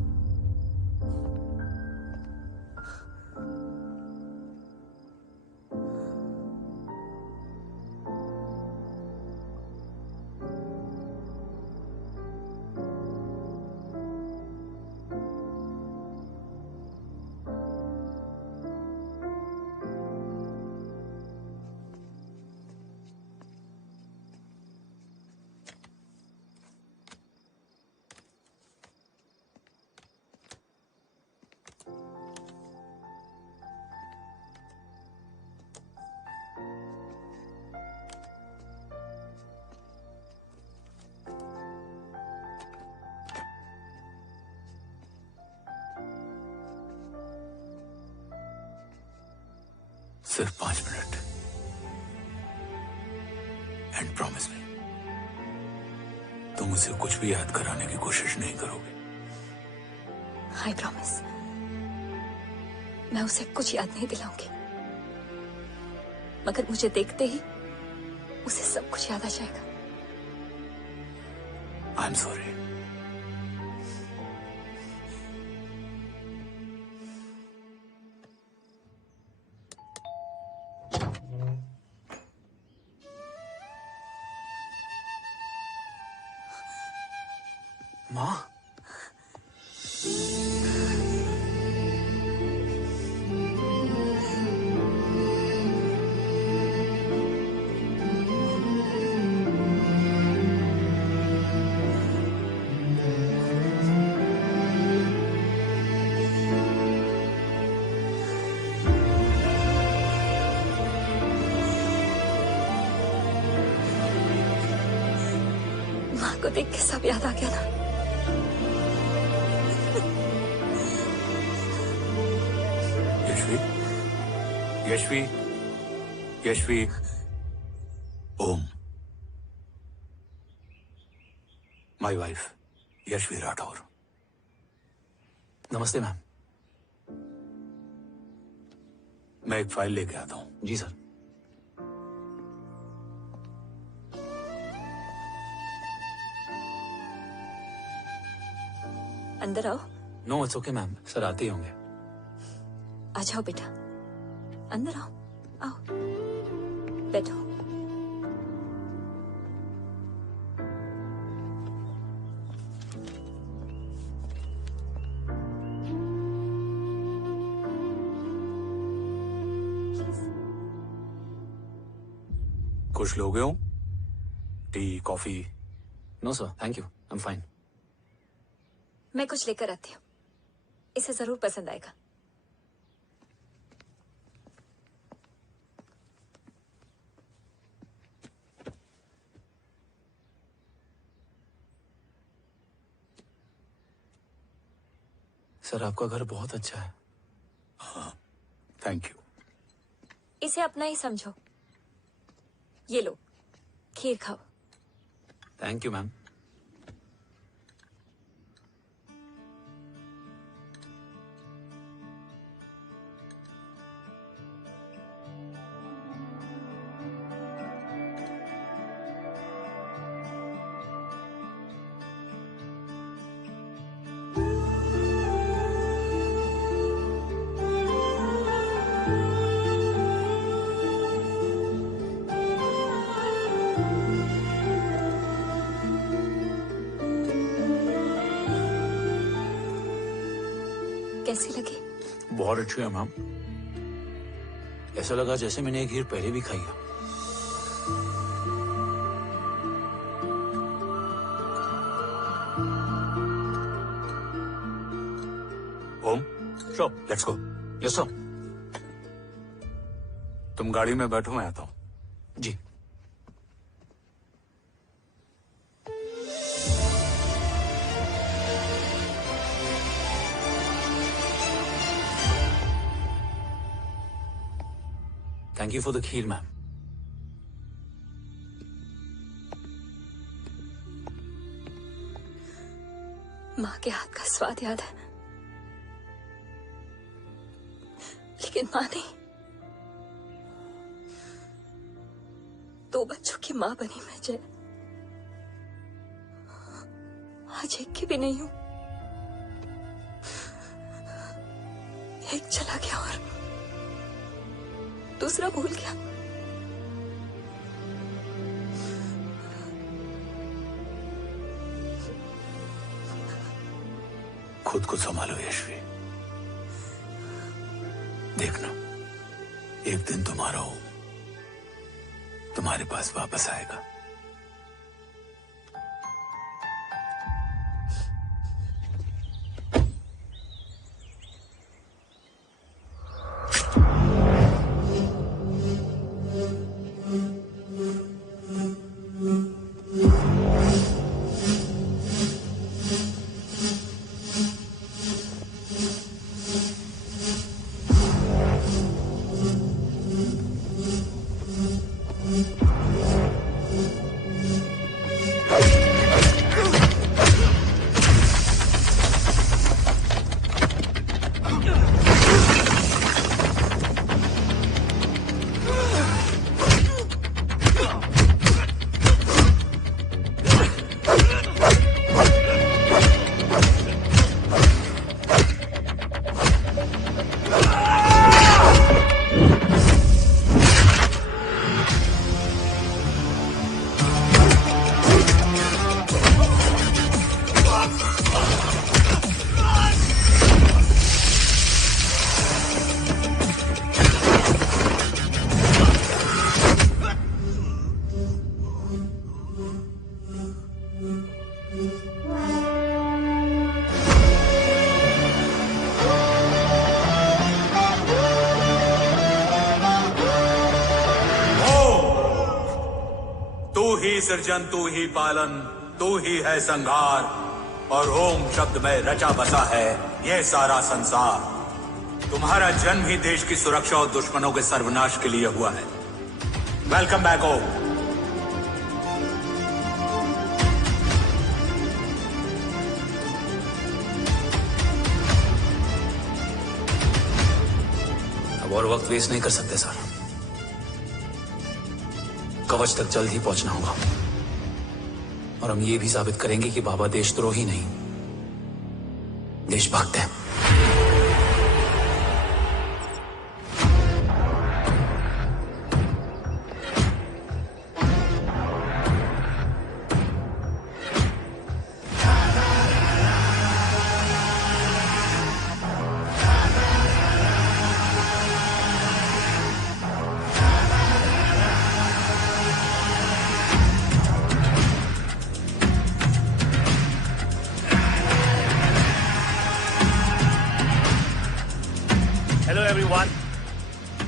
सिर्फ 5 मिनट। एंड प्रॉमिस मी, तुम उसे कुछ भी याद कराने की कोशिश नहीं करोगे। आई प्रॉमिस, मैं उसे कुछ याद नहीं दिलाऊंगी, मगर मुझे देखते ही उसे सब कुछ याद आ जाएगा। I am sorry. माँ, माँ को देख के सब याद आ गया ना। Yashvi, Yashvi, Om, my wife Yashvi Rathore. नमस्ते मैम। मैं एक फाइल लेके आता हूँ। जी सर। अंदर आओ। No it's okay ma'am, sir आते ही होंगे। आ जाओ बेटा, अंदर आओ। आओ, बैठो। कुछ लोगे हो? Tea, coffee? No sir, thank you, I am fine. मैं कुछ लेकर आती हूँ, इसे जरूर पसंद आएगा। सर आपका घर बहुत अच्छा है। हाँ, थैंक यू। इसे अपना ही समझो। ये लो, खीर खाओ। Thank you ma'am. कैसी लगी? बहुत अच्छी है मैम। ऐसा लगा जैसे मैंने एक खीर पहले भी खाई है। ओम, चलो लेट्स गो। Yes sir. तुम गाड़ी में बैठो, मैं आता हूँ। जी। Thank you for the kheer, ma'am. माँ के हाथ का स्वाद याद है, लेकिन माँ नहीं। 2 बच्चों की माँ बनी मैं जय। आज एक की भी नहीं हूं। एक चला गया और दूसरा भूल गया। खुद को संभालो यशवी। देखना, एक दिन तुम्हारा हो तुम्हारे पास वापस आएगा। सृजन तू ही पालन, तू ही है संहार, और ओम शब्द में रचा बसा है ये सारा संसार। तुम्हारा जन्म ही देश की सुरक्षा और दुश्मनों के सर्वनाश के लिए हुआ है। वेलकम बैक ओम। अब और वक्त वेस्ट नहीं कर सकते सर। कवच तक जल्द ही पहुंचना होगा, और हम ये भी साबित करेंगे कि बाबा देशद्रोही नहीं, देशभक्त है।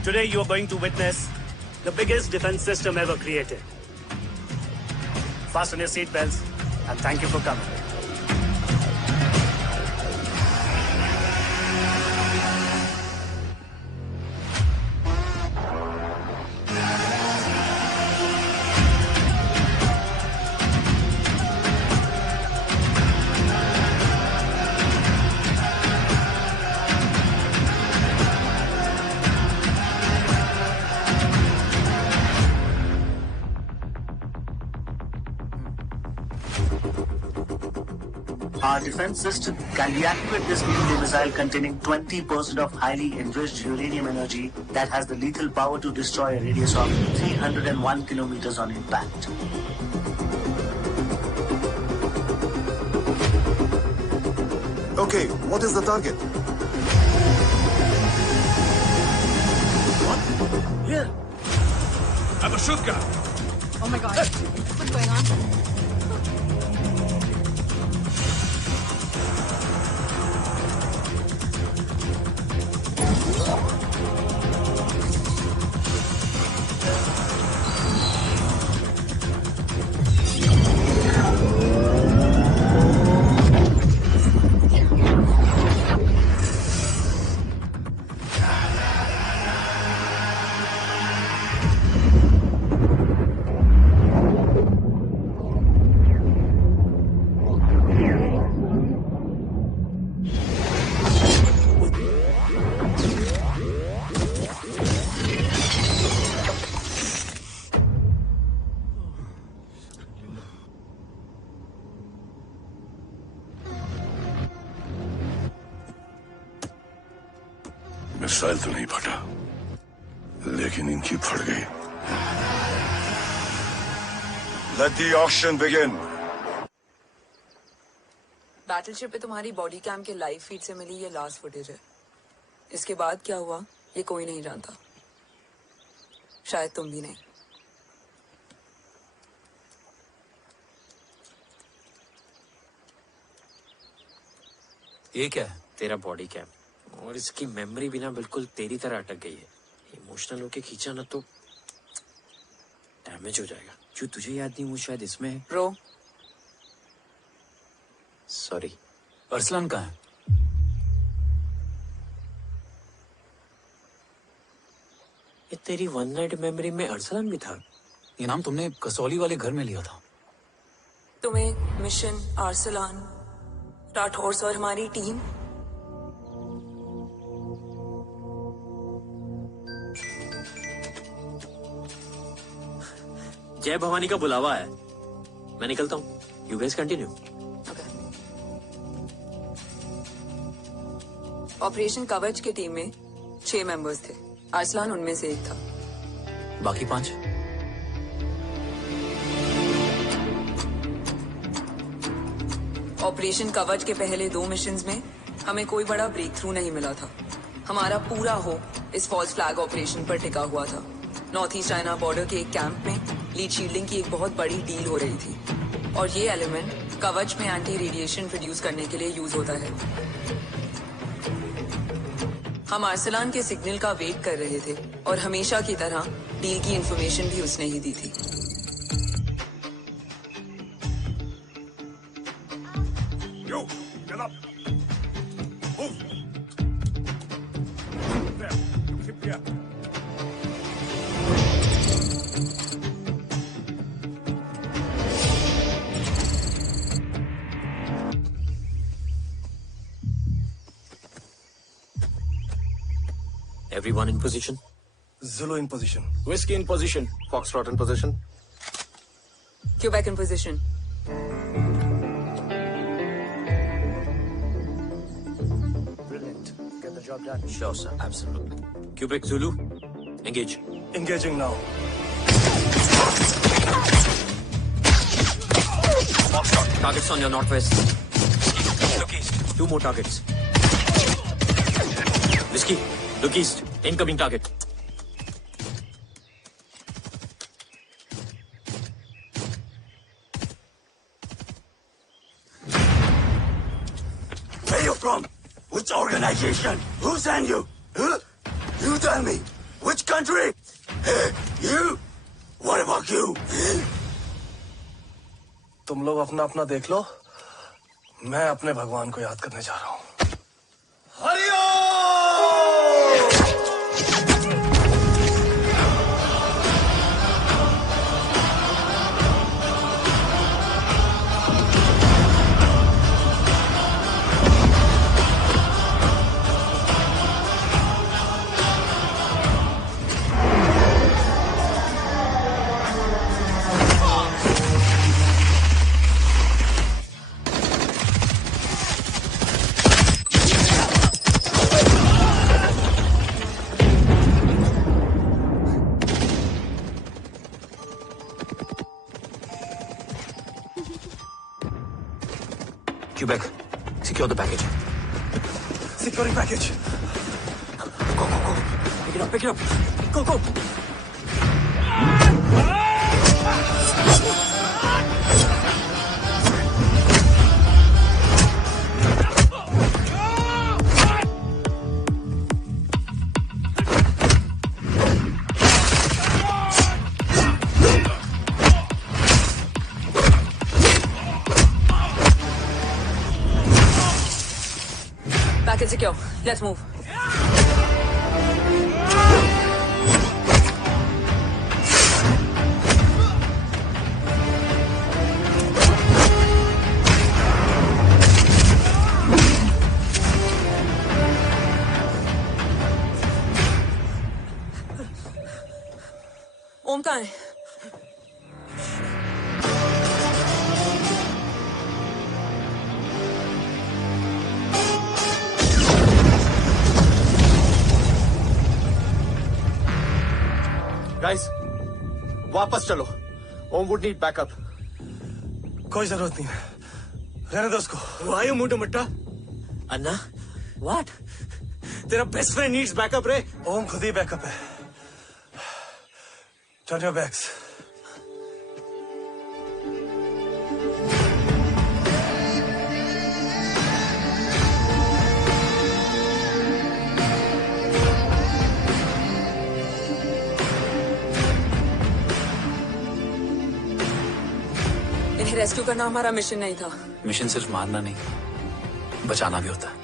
Today you are going to witness the biggest defense system ever created. Fasten your seat belts and thank you for coming. Our defense system can deactivate this nuclear missile containing 20% of highly enriched uranium energy that has the lethal power to destroy a radius of 301 kilometers on impact. Okay, what is the target? Here. I'm a shooter. Oh my God. What's going on? Missile तो नहीं फटा, लेकिन इनकी फट गई। Let the auction begin. Battleship पे तुम्हारी body cam के लाइव फीड से मिली ये लास्ट फुटेज है। इसके बाद क्या हुआ ये कोई नहीं जानता, शायद तुम भी नहीं। ये क्या है? तेरा बॉडी कैम, और इसकी मेमोरी भी ना बिल्कुल तेरी तरह अटक गई है। इमोशनल होके खींचा ना तो डैमेज हो जाएगा। जो तुझे याद नहीं वो शायद इसमें है। रो सॉरी। अरसलान कहाँ है? ये तेरी वन नाइट मेमोरी में अरसलान भी था? ये नाम तुमने कसौली वाले घर में लिया था। तुम्हें मिशन आर्सलान राठौर और हमारी टीम जय भवानी का बुलावा है, मैं निकलता हूँ। You guys continue. ऑपरेशन कवच की टीम में 6 मेंबर्स थे, आर्सलान उनमें से एक था। बाकी 5? ऑपरेशन कवच के पहले 2 मिशंस में हमें कोई बड़ा ब्रेक थ्रू नहीं मिला था। हमारा पूरा होप इस फॉल्स फ्लैग ऑपरेशन पर टिका हुआ था। नॉर्थ ईस्ट चाइना बॉर्डर के एक कैंप में लीड शील्डिंग की एक बहुत बड़ी डील हो रही थी, और ये एलिमेंट कवच में एंटी रेडिएशन प्रोड्यूस करने के लिए यूज होता है। हम आर्सलान के सिग्नल का वेट कर रहे थे, और हमेशा की तरह डील की इंफॉर्मेशन भी उसने ही दी थी। Yo, get up. Move. There. Keep here. Everyone in position? Zulu in position. Whiskey in position. Foxtrot in position. Quebec in position. Brilliant. Get the job done. Sure, sir. Absolutely. Quebec Zulu, engage. Engaging now. Foxtrot, targets on your northwest. Look east. 2 more targets. Whiskey, look east. Incoming target. Where you from? Which organization? Who sent you? Huh? You tell me. Which country? You? What about you? तुम लोग अपना अपना देख लो, मैं अपने भगवान को याद करने जा रहा हूँ। Quebec, secure the package. Securing package. Go, go, go. Pick it up, pick it up. go, go. Package secure. Let's move. ओम कहाँ है? गाइस, वापस चलो। Om would need backup. कोई जरूरत नहीं है, रहने दो उसको। वाई मोटो मट्टा? अन्ना, व्हाट? तेरा बेस्ट फ्रेंड नीड्स बैकअप रे। ओम खुद ही बैकअप है। Turn your backs. इन्हें रेस्क्यू करना हमारा मिशन नहीं था। मिशन सिर्फ मारना नहीं, बचाना भी होता है।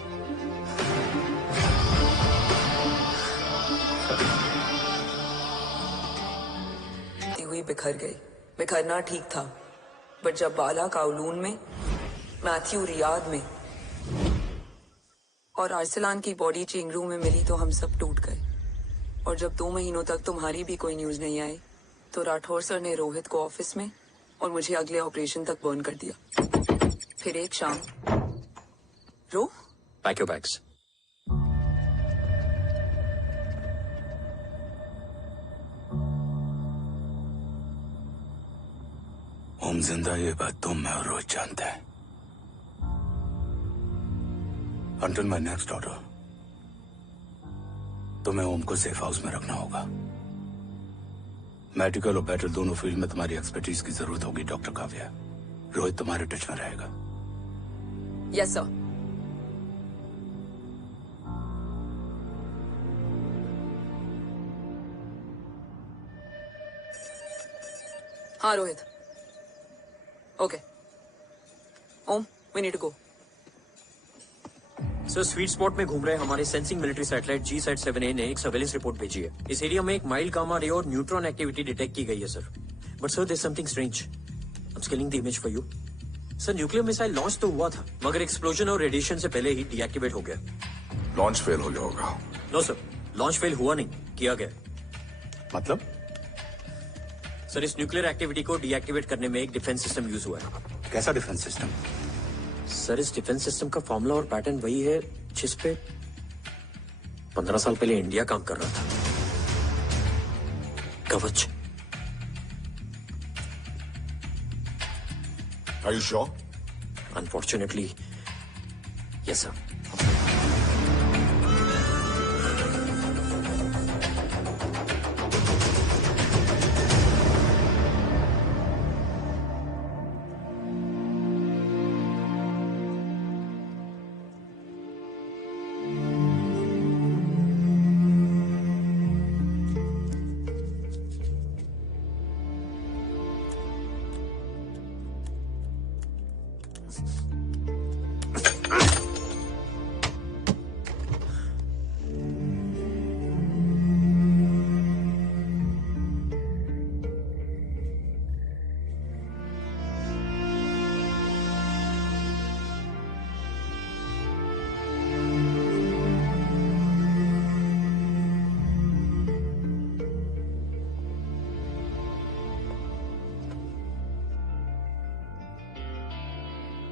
हुई बिखर गई। बिखरना ठीक था, बट जब बाला काउलून में, मैथ्यू रियाद में और अरसलान की बॉडी चेंज रूम में मिली तो हम सब टूट गए। और जब 2 महीनों तक तुम्हारी भी कोई न्यूज नहीं आई तो राठौर सर ने रोहित को ऑफिस में और मुझे अगले ऑपरेशन तक बर्न कर दिया। फिर एक शाम रो पैक योर बैग्स। ओम जिंदा, ये बात तुम मैं और रोहित जानते हैं। अंटिल माय नेक्स्ट ऑर्डर तुम्हें ओम को सेफ हाउस में रखना होगा। मेडिकल और बैटल दोनों फील्ड में तुम्हारी एक्सपर्टीज की जरूरत होगी डॉक्टर काव्या। रोहित तुम्हारे टच में रहेगा। Yes sir. हाँ Rohit. Okay Om, we need to go. Sir, sweet spot में घूम रहे हमारे सेंसिंग मिलिट्री सैटेलाइट G-SAT-7A ने एक सर्वेलेंस रिपोर्ट भेजी है। इस एरिया में एक माइल्ड गामा रे और न्यूट्रॉन एक्टिविटी डिटेक्ट की गई है sir. But sir, there is something strange. I am scaling the image for you. Sir, nuclear missile launch तो हुआ था, मगर एक्सप्लोजन और रेडिएशन से पहले ही डीएक्टिवेट हो गया। लॉन्च फेल हो गया होगा। नो सर, लॉन्च फेल हुआ नहीं, किया गया। मतलब? सर, इस न्यूक्लियर एक्टिविटी को डीएक्टिवेट करने में एक डिफेंस सिस्टम यूज हुआ है। कैसा डिफेंस सिस्टम? सर, इस डिफेंस सिस्टम का फॉर्मूला और पैटर्न वही है जिस पे 15 साल पहले इंडिया काम कर रहा था। कवच। Are you sure? Unfortunately, yes sir.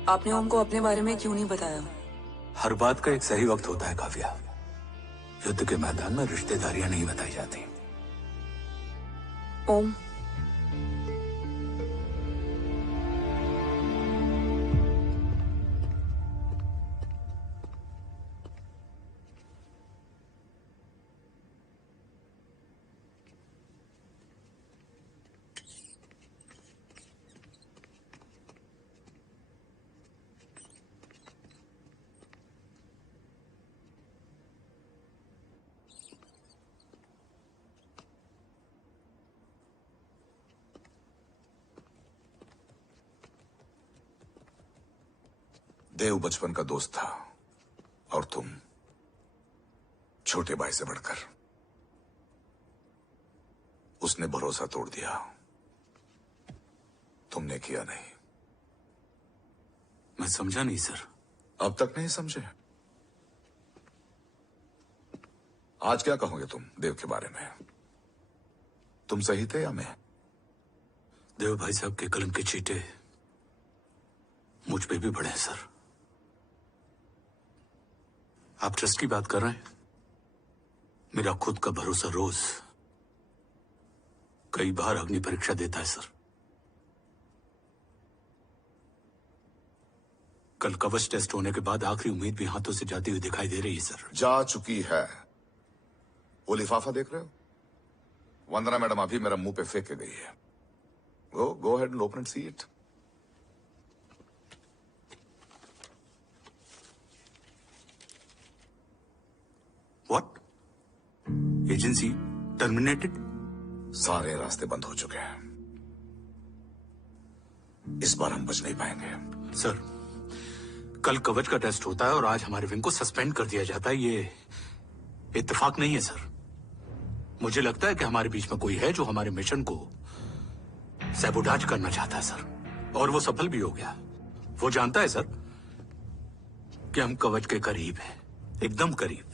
आपने ओम को अपने बारे में क्यों नहीं बताया? हर बात का एक सही वक्त होता है काव्या। युद्ध के मैदान में रिश्तेदारियां नहीं बताई जाती। ओम, देव बचपन का दोस्त था और तुम छोटे भाई से बढ़कर। उसने भरोसा तोड़ दिया, तुमने किया नहीं। मैं समझा नहीं सर। अब तक नहीं समझे? आज क्या कहोगे तुम देव के बारे में? तुम सही थे या मैं? देव भाई साहब के कलम के चीटे मुझ पे भी पड़े हैं सर। आप ट्रस्ट की बात कर रहे हैं? मेरा खुद का भरोसा रोज कई बार अग्नि परीक्षा देता है सर। कल कवच टेस्ट होने के बाद आखिरी उम्मीद भी हाथों से जाती हुई दिखाई दे रही है सर। जा चुकी है। वो लिफाफा देख रहे हो? वंदना मैडम अभी मेरा मुंह पे फेंक के गई है। Go ahead and open and see it. What? Agency terminated? सारे रास्ते बंद हो चुके हैं। इस बार हम बच नहीं पाएंगे। सर, कल कवच का टेस्ट होता है और आज हमारे विंग को सस्पेंड कर दिया जाता है। ये इत्तेफाक नहीं है सर। मुझे लगता है कि हमारे बीच में कोई है जो हमारे मिशन को सैबोटाज करना चाहता है सर, और वो सफल भी हो गया। वो जानता है सर कि हम कवच के करीब हैं, एकदम करीब।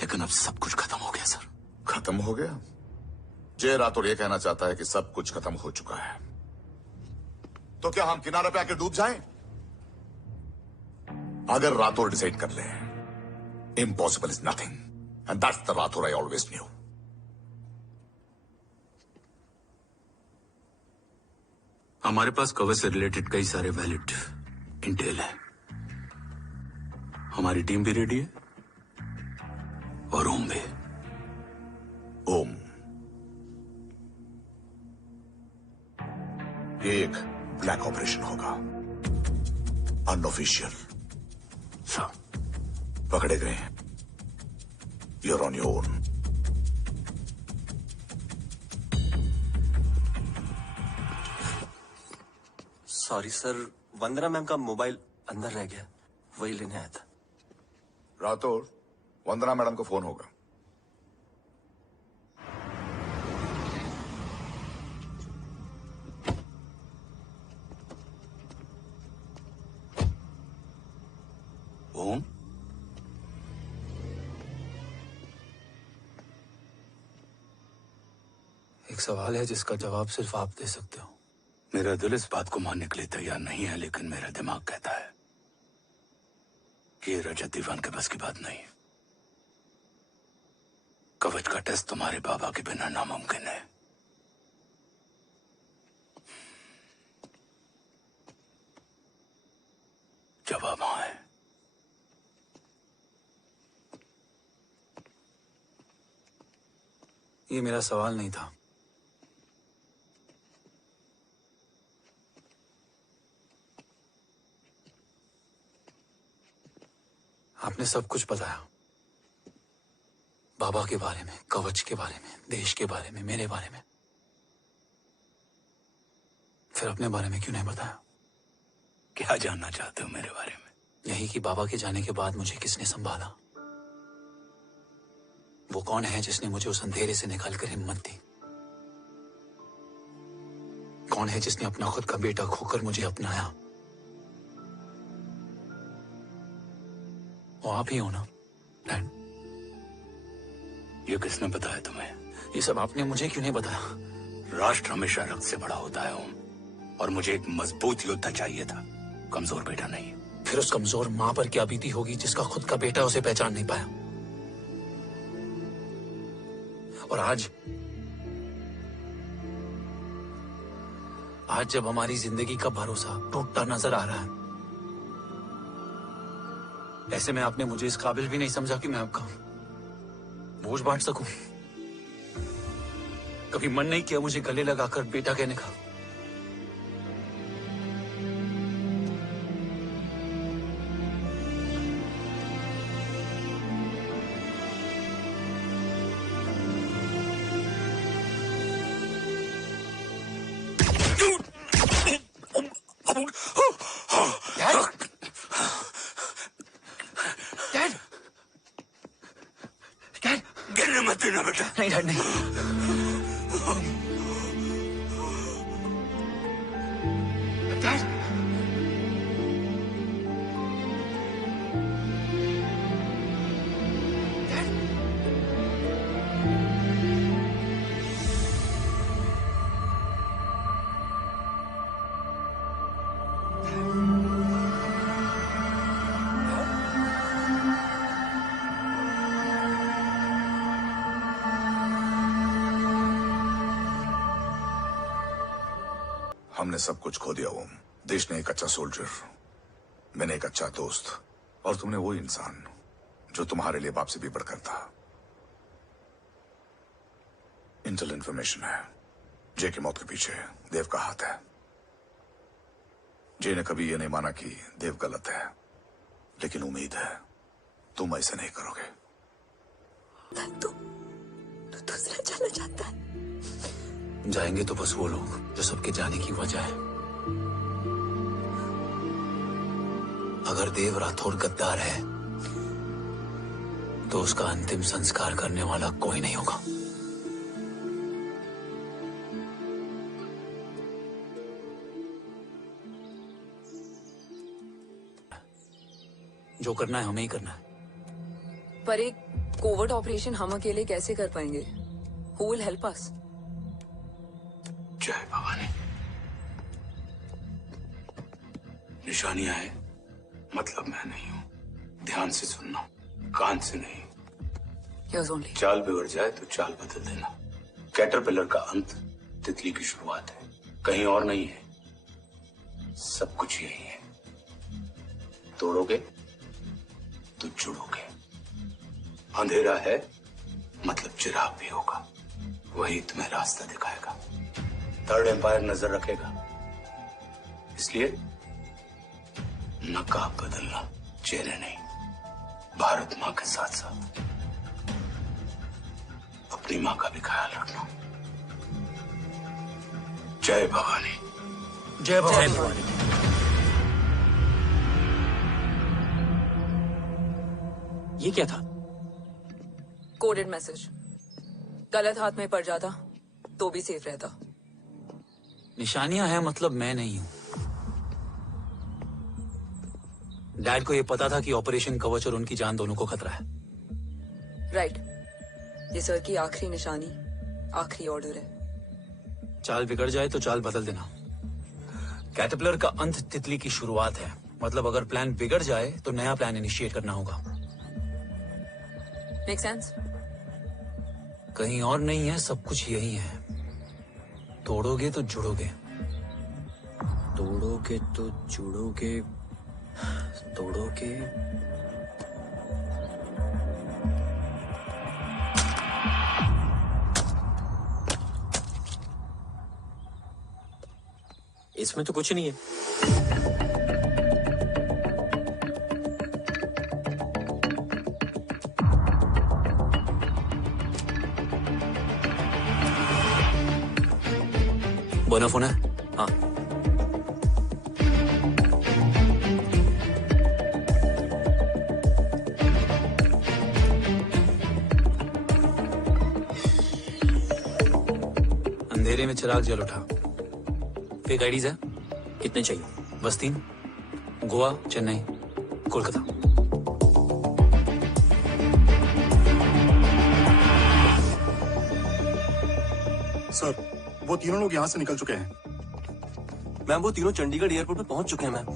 लेकिन अब सब कुछ खत्म हो गया सर। खत्म हो गया? जय राठौर ये कहना चाहता है कि सब कुछ खत्म हो चुका है। तो क्या हम किनारे पे आके डूब जाएं? अगर राठौर डिसाइड कर ले, impossible is nothing, and that's the Rathore I always new. हमारे पास कवच से रिलेटेड कई सारे वैलिड इंटेल है। हमारी टीम भी रेडी है और ओम भी। ओम, ये एक ब्लैक ऑपरेशन होगा, अनऑफिशियल। पकड़े गए, you're on your own. Sorry sir, Vandana ma'am का मोबाइल अंदर रह गया, वही लेने आया था। राठौर, वंदना मैडम को फोन होगा। ओम, एक सवाल है जिसका जवाब सिर्फ आप दे सकते हो। मेरा दिल इस बात को मानने के लिए तैयार नहीं है, लेकिन मेरा दिमाग कहता है कि ये रजत दीवान के बस की बात नहीं। कवच का टेस्ट तुम्हारे बाबा के बिना नामुमकिन है। जवाब हाँ है। ये मेरा सवाल नहीं था। आपने सब कुछ बताया, बाबा के बारे में, कवच के बारे में, देश के बारे में, मेरे बारे में। फिर अपने बारे में क्यों नहीं बताया? क्या जानना चाहते हो मेरे बारे में? यही कि बाबा के जाने के बाद मुझे किसने संभाला? वो कौन है जिसने मुझे उस अंधेरे से निकालकर हिम्मत दी? कौन है जिसने अपना खुद का बेटा खोकर मुझे अपनाया? वो आप ही हो ना डैड? ये किसने बताया तुम्हें? ये सब आपने मुझे क्यों नहीं बताया? राष्ट्र हमेशा रक्त से बड़ा होता है ओम, और मुझे एक मजबूत योद्धा चाहिए था, कमजोर बेटा नहीं। फिर उस कमजोर मां पर क्या बीती होगी जिसका खुद का बेटा उसे पहचान नहीं पाया? और आज जब हमारी जिंदगी का भरोसा टूटता नजर आ रहा है, ऐसे में आपने मुझे इस काबिल भी नहीं समझा कि मैं आपका बोझ बांट सकूं। कभी मन नहीं किया मुझे गले लगाकर बेटा कहने का? मत देना बेटा। नहीं डैड नहीं। डैड हमने सब कुछ खो दिया ओम। देश ने एक अच्छा सोल्जर, मैंने एक अच्छा दोस्त, और तुमने वो इंसान जो तुम्हारे लिए बाप से भी बढ़कर था। इंटेल इन्फॉर्मेशन है, जे की मौत के पीछे देव का हाथ है। जे ने कभी ये नहीं माना कि देव गलत है, लेकिन उम्मीद है तुम ऐसे नहीं करोगे। तू दूसरा चला जाता है। जाएंगे तो बस वो लोग जो सबके जाने की वजह है। अगर देव राठौर गद्दार है तो उसका अंतिम संस्कार करने वाला कोई नहीं होगा। जो करना है हमें ही करना है। पर एक कोवर्ट ऑपरेशन हम अकेले कैसे कर पाएंगे? Who will help us? जय भवानी। निशानियां है मतलब मैं नहीं हूं। ध्यान से सुनना, कान से नहीं। Here's only. चाल बिगड़ जाए तो चाल बदल देना। कैटरपिलर का अंत तितली की शुरुआत है, कहीं और नहीं है। सब कुछ यही है। तोड़ोगे तो जुड़ोगे। अंधेरा है मतलब चिराग भी होगा, वही तुम्हें रास्ता दिखाएगा। थर्ड एम्पायर नजर रखेगा, इसलिए नकाब बदलना, चेहरे नहीं। भारत माँ के साथ साथ अपनी माँ का भी ख्याल रखना। जय भवानी। जय भवानी। ये क्या था? Coded message. गलत हाथ में पड़ जाता तो भी सेफ रहता। निशानियां हैं मतलब मैं नहीं हूं। डैड को ये पता था कि ऑपरेशन कवच और उनकी जान दोनों को खतरा है। राइट। ये सर की आखिरी निशानी, आखिरी ऑर्डर है। चाल बिगड़ जाए तो चाल बदल देना। कैटरपिलर का अंत तितली की शुरुआत है, मतलब अगर प्लान बिगड़ जाए तो नया प्लान इनिशिएट करना होगा। Make sense? कहीं और नहीं है, सब कुछ यही है। तोड़ोगे तो जुड़ोगे। तोड़ोगे तो जुड़ोगे। तोड़ोगे। इसमें तो कुछ नहीं है। बोना फोन है? हाँ। अंधेरे में चिराग जल उठा। फेक आईडीज है? कितने चाहिए? बस 3। गोवा, चेन्नई, कोलकाता। सर, वो तीनों लोग यहाँ से निकल चुके हैं। मैम वो तीनों चंडीगढ़ एयरपोर्ट पे पहुंच चुके हैं मैम।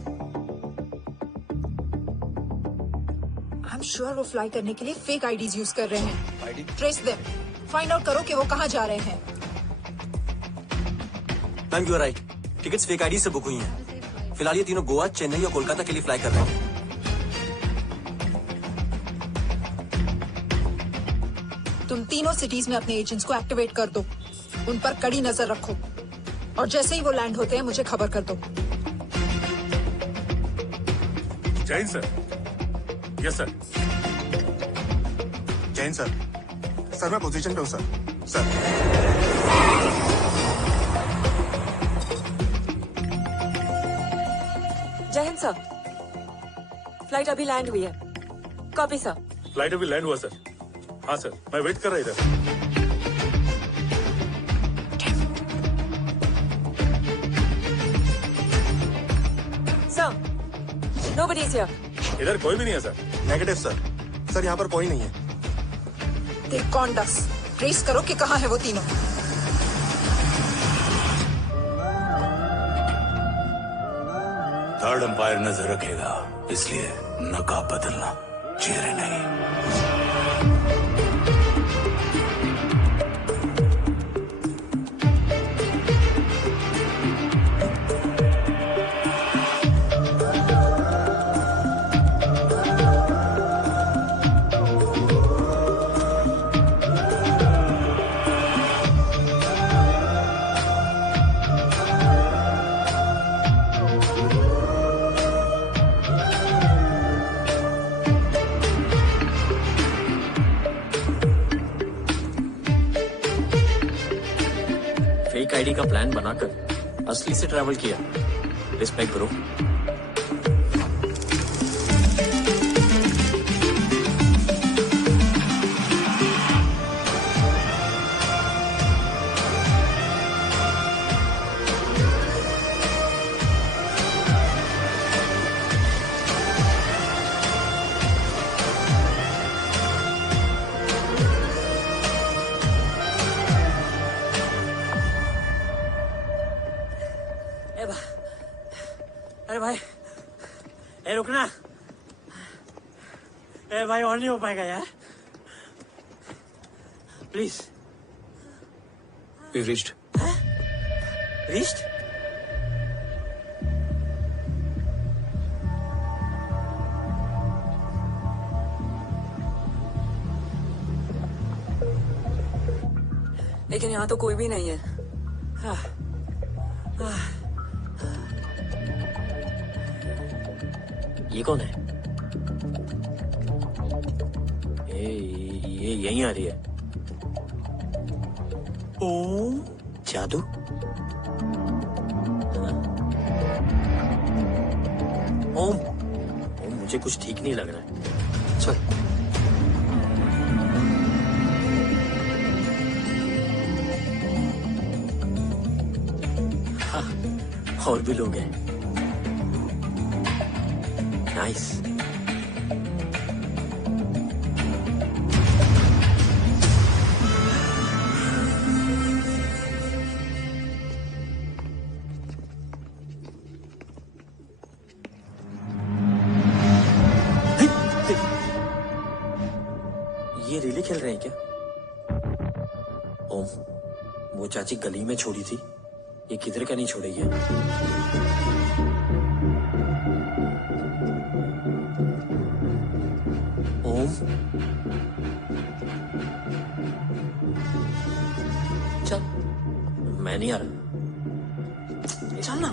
आई एम श्योर वो फ्लाई करने के लिए फेक आईडीज यूज कर रहे हैं। ID? Trace them, find out करो कि वो कहाँ जा रहे हैं। Ma'am you are right, tickets fake ID से बुक हुई हैं। फिलहाल ये तीनों गोवा, चेन्नई और कोलकाता के लिए फ्लाई कर रहे हैं। तुम तीनों सिटीज में अपने एजेंट्स को एक्टिवेट कर दो, उन पर कड़ी नजर रखो, और जैसे ही वो लैंड होते हैं मुझे खबर कर दो। Jain sir. Yes sir. Jain sir. Sir मैं पोजीशन पे हूँ सर। सर जय हिंद सर। फ्लाइट अभी लैंड हुई है। Copy sir. फ्लाइट अभी लैंड हुआ सर। हाँ सर, मैं वेट कर रहा इधर। Sir, nobody is here. इधर कोई भी नहीं है सर। Negative sir. सर यहाँ पर कोई नहीं है। देख कौन डस ट्रेस करो कि कहाँ है वो तीनों। थर्ड अंपायर नजर रखेगा, इसलिए नकाब बदलना, चेहरे नहीं। फेक आईडी का प्लान बनाकर असली से ट्रैवल किया। रिस्पेक्ट करो। अरे भाई, ए रुकना। ए भाई और नहीं हो पाएगा यार, प्लीज। We've reached. Reached? लेकिन यहाँ तो कोई भी नहीं है। ये कौन है? ये यहीं आ रही है। ओम जादू। ओम मुझे कुछ ठीक नहीं लग रहा है। चल। और भी लोग हैं। नाइस। ये रिले खेल रहे हैं क्या? ओम, वो चाची गली में छोड़ी थी, ये किधर का नहीं छोड़ेगी। ओम, चल। मैं नहीं आ रहा। चल ना।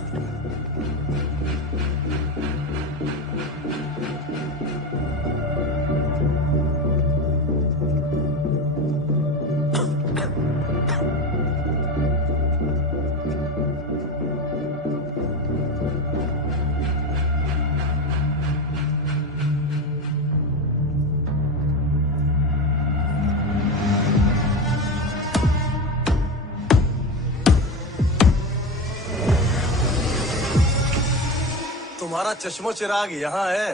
तुम्हारा चश्मो चिराग यहाँ है।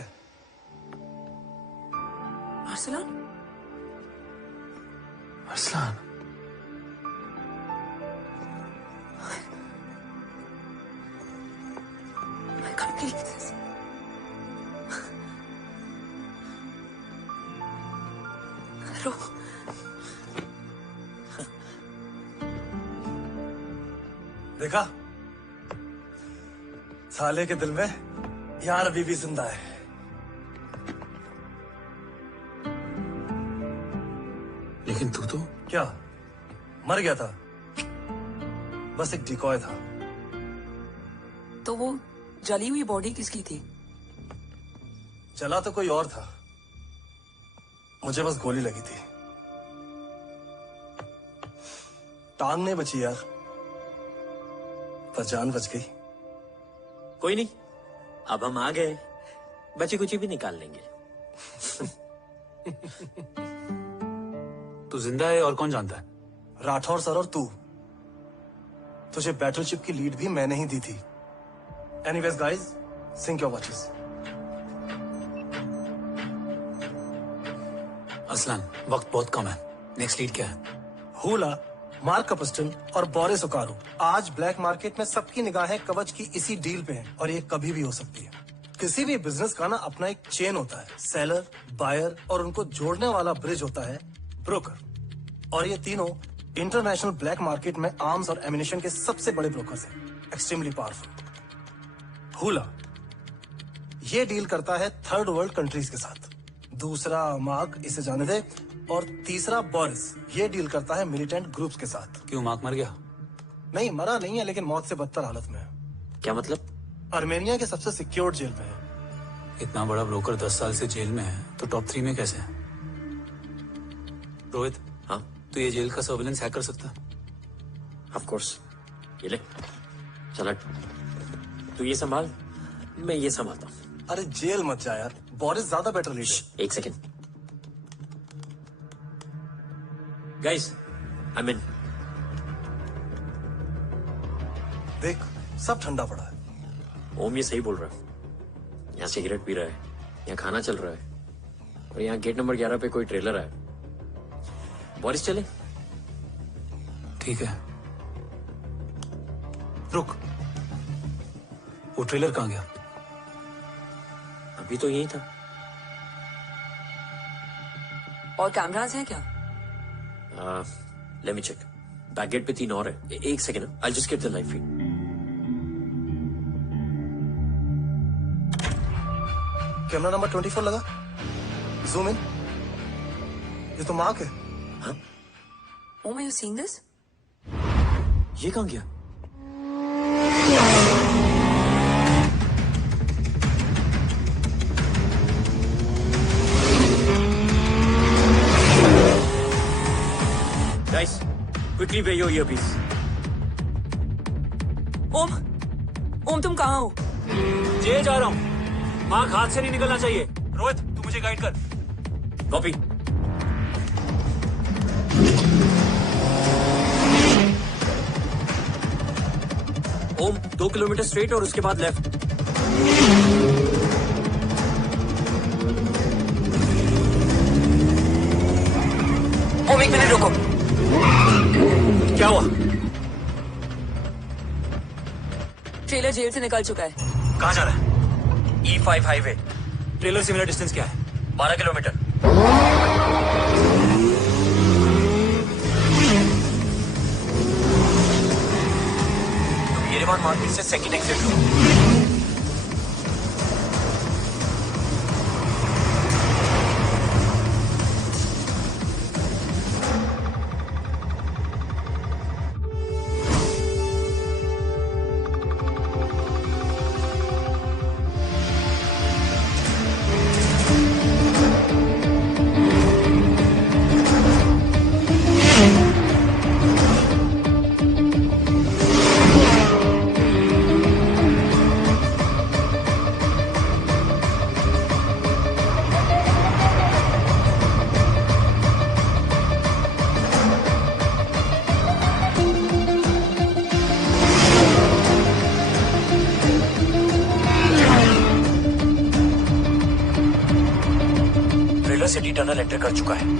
Arsalan? Arsalan, I can't believe this. रो। देखा, साले के दिल में यार अभी भी जिंदा है। लेकिन तू तो क्या मर गया था? बस एक डिकॉय था। तो वो जली हुई बॉडी किसकी थी? चला तो कोई और था, मुझे बस गोली लगी थी। टांग नहीं बची यार, पर जान बच गई। कोई नहीं, अब हम आ गए, बची कुची भी निकाल लेंगे। तू जिंदा है और कौन जानता है? राठौर सर और तू। तुझे बैटलशिप की लीड भी मैंने ही दी थी। Anyways guys, sync your watches. असलन, वक्त बहुत कम है। नेक्स्ट लीड क्या है? हुला, मार्क कपस्टन और बोरिस ओकारो। आज ब्लैक मार्केट में सबकी निगाहें कवच की इसी डील पे हैं और ये कभी भी हो सकती है। किसी भी बिजनेस का ना अपना एक चेन होता है, सेलर, बायर और उनको जोड़ने वाला ब्रिज होता है ब्रोकर। और ये तीनों इंटरनेशनल ब्लैक मार्केट में आर्म्स और एमिनेशन के सबसे बड़े ब्रोकर्स हैं, एक्सट्रीमली पावरफुल। हुला ये डील करता है थर्ड वर्ल्ड कंट्रीज के साथ। दूसरा मार्क, इसे जाने दे। और तीसरा बोरिस, ये डील करता है मिलिटेंट ग्रुप्स के साथ। क्यों, मार्क मर गया? नहीं, मरा नहीं है, लेकिन मौत से बदतर हालत में है। क्या मतलब? आर्मेनिया के सबसे सिक्योर्ड जेल में है। इतना बड़ा ब्रोकर 10 साल से जेल में है तो टॉप 3 में कैसे है? रोहित, हाँ, तो ये जेल का सर्विलेंस हैक कर सकता है? Of course. ये ले, चल तू ये संभाल, मैं ये संभालता हूँ। अरे जेल मत जा यार, बोरिस ज्यादा बेटर लीडर। एक सेकेंड गाइस, आई मीन देख, सब ठंडा पड़ा है। ओम ये सही बोल रहा है। यहाँ सिगरेट पी रहा है, यहाँ खाना चल रहा है और यहाँ गेट नंबर 11 पे कोई ट्रेलर है। बोरिस चले? ठीक है, रुक, वो ट्रेलर कहाँ गया? अभी तो यही था। और कैमरास हैं क्या? Let me check. Back gate पे 3 और है। एक second, I just get the live feed. Camera number 24 लगा, जूम इन। ये तो मार्क है। हाँ? Om, are you seeing this? ये कहाँ गया? Guys, quickly wear your earpiece. ओम, तुम कहाँ हो? जेल जा रहा हूँ। मार्क हाथ से नहीं निकलना चाहिए। रोहित, तू मुझे गाइड कर। कॉपी। ओम, 2 किलोमीटर स्ट्रेट और उसके बाद लेफ्ट। ओम, 1 मिनट रुको। क्या हुआ? ट्रेलर जेल से निकल चुका है। कहाँ जा रहा है? E5 highway. ट्रेलर से मेरा डिस्टेंस क्या है? 12 किलोमीटर। येरेवान मार्केट से सेकंड एग्जिट लो। सिटी टनल एंटर कर चुका है।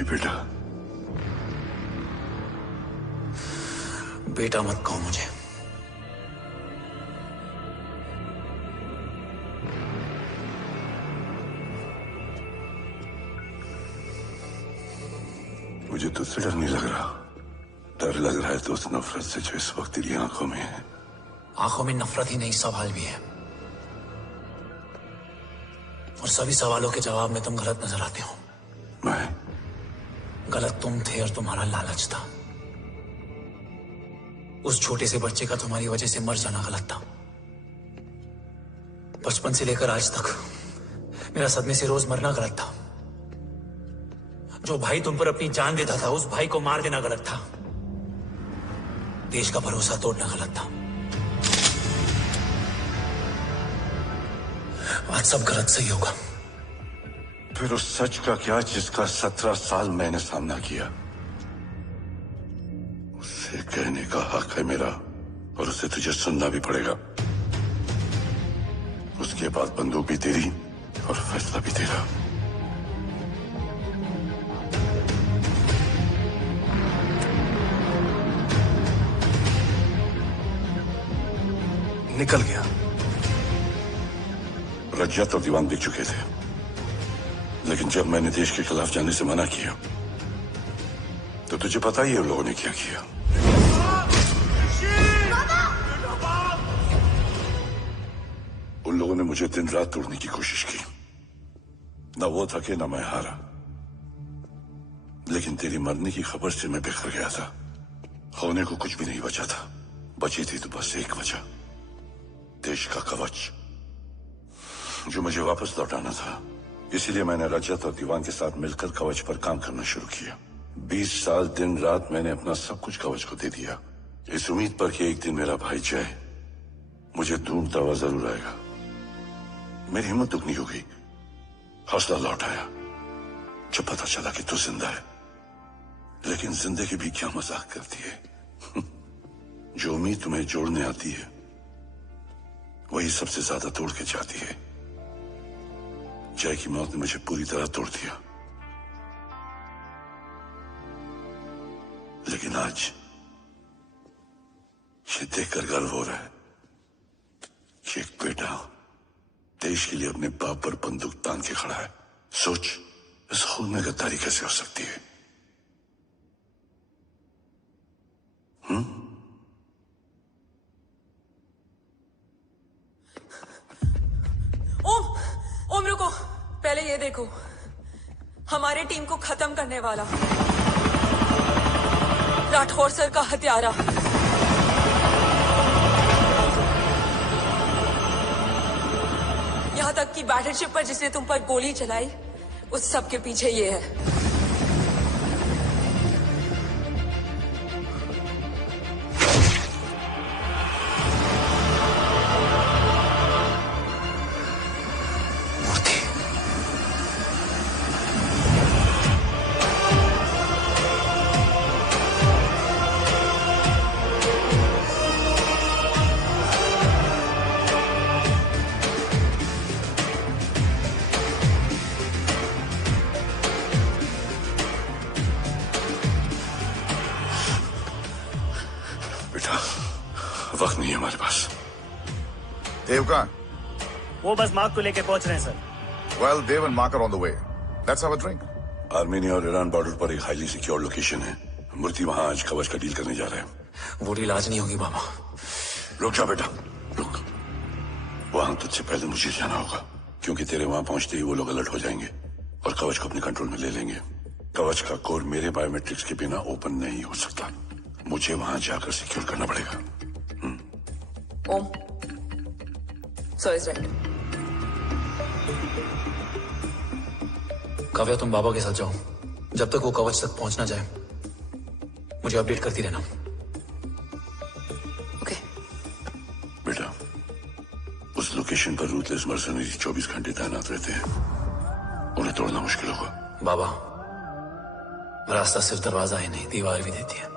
ऋषि बेटा। बेटा मत कहो मुझे। मुझे तुझसे डर नहीं लग रहा, डर लग रहा है तो उस नफरत से जो इस वक्त तेरी आंखों में है। आंखों में नफरत ही नहीं, सवाल भी है, और सभी सवालों के जवाब में तुम गलत नजर आते हो। मैं गलत तुम थे और तुम्हारा लालच था। उस छोटे से बच्चे का तुम्हारी वजह से मर जाना गलत था। बचपन से लेकर आज तक मेरा सदमे से रोज मरना गलत था। जो भाई तुम पर अपनी जान देता था, उस भाई को मार देना गलत था। देश का भरोसा तोड़ना गलत था। आज सब गलत सही होगा। फिर उस सच का क्या जिसका 17 साल मैंने सामना किया? उसे कहने का हक है मेरा, और उसे तुझे सुनना भी पड़ेगा। उसके बाद बंदूक भी तेरी और फैसला भी तेरा। निकल गया। रज्जत और दीवान दिख चुके थे, लेकिन जब मैंने देश के खिलाफ जाने से मना किया तो तुझे पता ही है उन लोगों ने क्या किया। उन लोगों ने मुझे दिन रात तोड़ने की कोशिश की। ना वो थके ना मैं हारा, लेकिन तेरी मरने की खबर से मैं बिखर गया था। होने को कुछ भी नहीं बचा था। बची थी तो बस एक वजह, देश का कवच, जो मुझे वापस लौटाना था। इसीलिए मैंने रजत और दीवान के साथ मिलकर कवच पर काम करना शुरू किया। 20 साल दिन रात मैंने अपना सब कुछ कवच को दे दिया, इस उम्मीद पर कि एक दिन मेरा भाई जय मुझे ढूंढता हुआ जरूर आएगा। मेरी हिम्मत दुगनी हो गई, हौसला लौट आया जब पता चला कि तू जिंदा है। लेकिन जिंदगी भी क्या मजाक करती है। जो उम्मीद तुम्हें जोड़ने आती है वही सबसे ज्यादा तोड़ के जाती है। जय की मौत ने मुझे पूरी तरह तोड़ दिया, लेकिन आज ये देखकर गर्व हो रहा है कि एक बेटा देश के लिए अपने बाप पर बंदूक तान के खड़ा है। सोच, इस खून में गद्दारी कैसे हो सकती है? ओम रुको, पहले ये देखो, हमारे टीम को खत्म करने वाला राठौर सर का हत्यारा। यहाँ तक कि बैटलशिप पर जिसने तुम पर गोली चलाई, उस सब के पीछे ये है। वक्त नहीं है हमारे पास। देव कहाँ? वो बस मार्क को लेके पहुंच रहे हैं sir. Well, Dev and Mark are on the way. Let's have a drink. Armenia और ईरान बॉर्डर पर एक हाईली सिक्योर लोकेशन है। मूर्ति वहां आज कवच का डील करने जा रहे हैं। वो डील आज नहीं होगी बाबा। रुक जा बेटा, रुक। वहां तुझसे पहले मुझे जाना होगा, क्योंकि तेरे वहां पहुंचते ही वो लोग अलर्ट हो जाएंगे और कवच को अपने कंट्रोल में ले लेंगे। कवच का कोड मेरे बायोमेट्रिक्स के बिना ओपन नहीं हो सकता। मुझे वहां जाकर सिक्योर करना पड़ेगा। ओम, सर इज राइट। काव्या, तुम बाबा के साथ जाओ। जब तक वो कवच तक पहुंच ना जाए मुझे अपडेट करती रहना। ओके। बेटा, उस लोकेशन पर रूथलेस मर्सनरी 24 घंटे तैनात रहते हैं। उन्हें तोड़ना मुश्किल होगा। बाबा, रास्ता सिर्फ दरवाजा ही नहीं, दीवार भी देती है।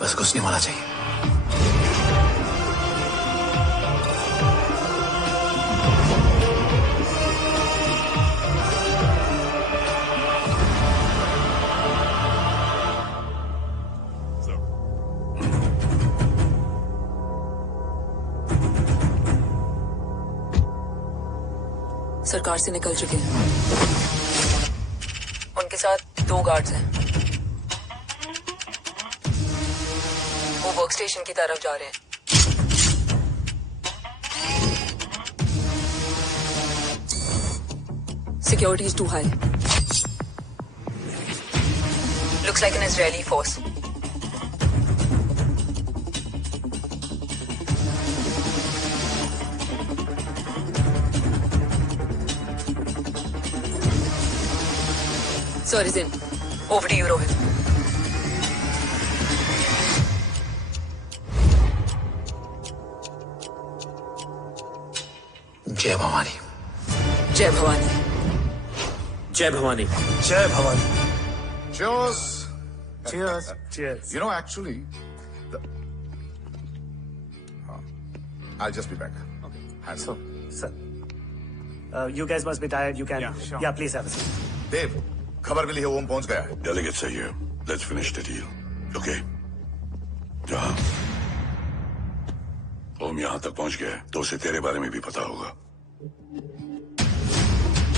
बस घुसने वाला चाहिए। सरकार से निकल चुके हैं। उनके साथ 2 गार्ड्स हैं। वो वर्क स्टेशन की तरफ जा रहे हैं। Security is too high. Looks like an Israeli force. Sorry, Zin. Over to you, Rohit. जय भवानी। जय भवानी। जय भवानी। जय Bhavani. Cheers. Cheers. Cheers. You know, actually, I'll just be back. Okay. So, sir, you guys must be tired. You can, yeah, please have a seat. Dave, खबर मिली है ओम पहुंच गया है। Delegates are here. Let's finish the deal. Okay? जहाँ ओम यहाँ तक पहुंच गया है तो उसे तेरे बारे में भी पता होगा।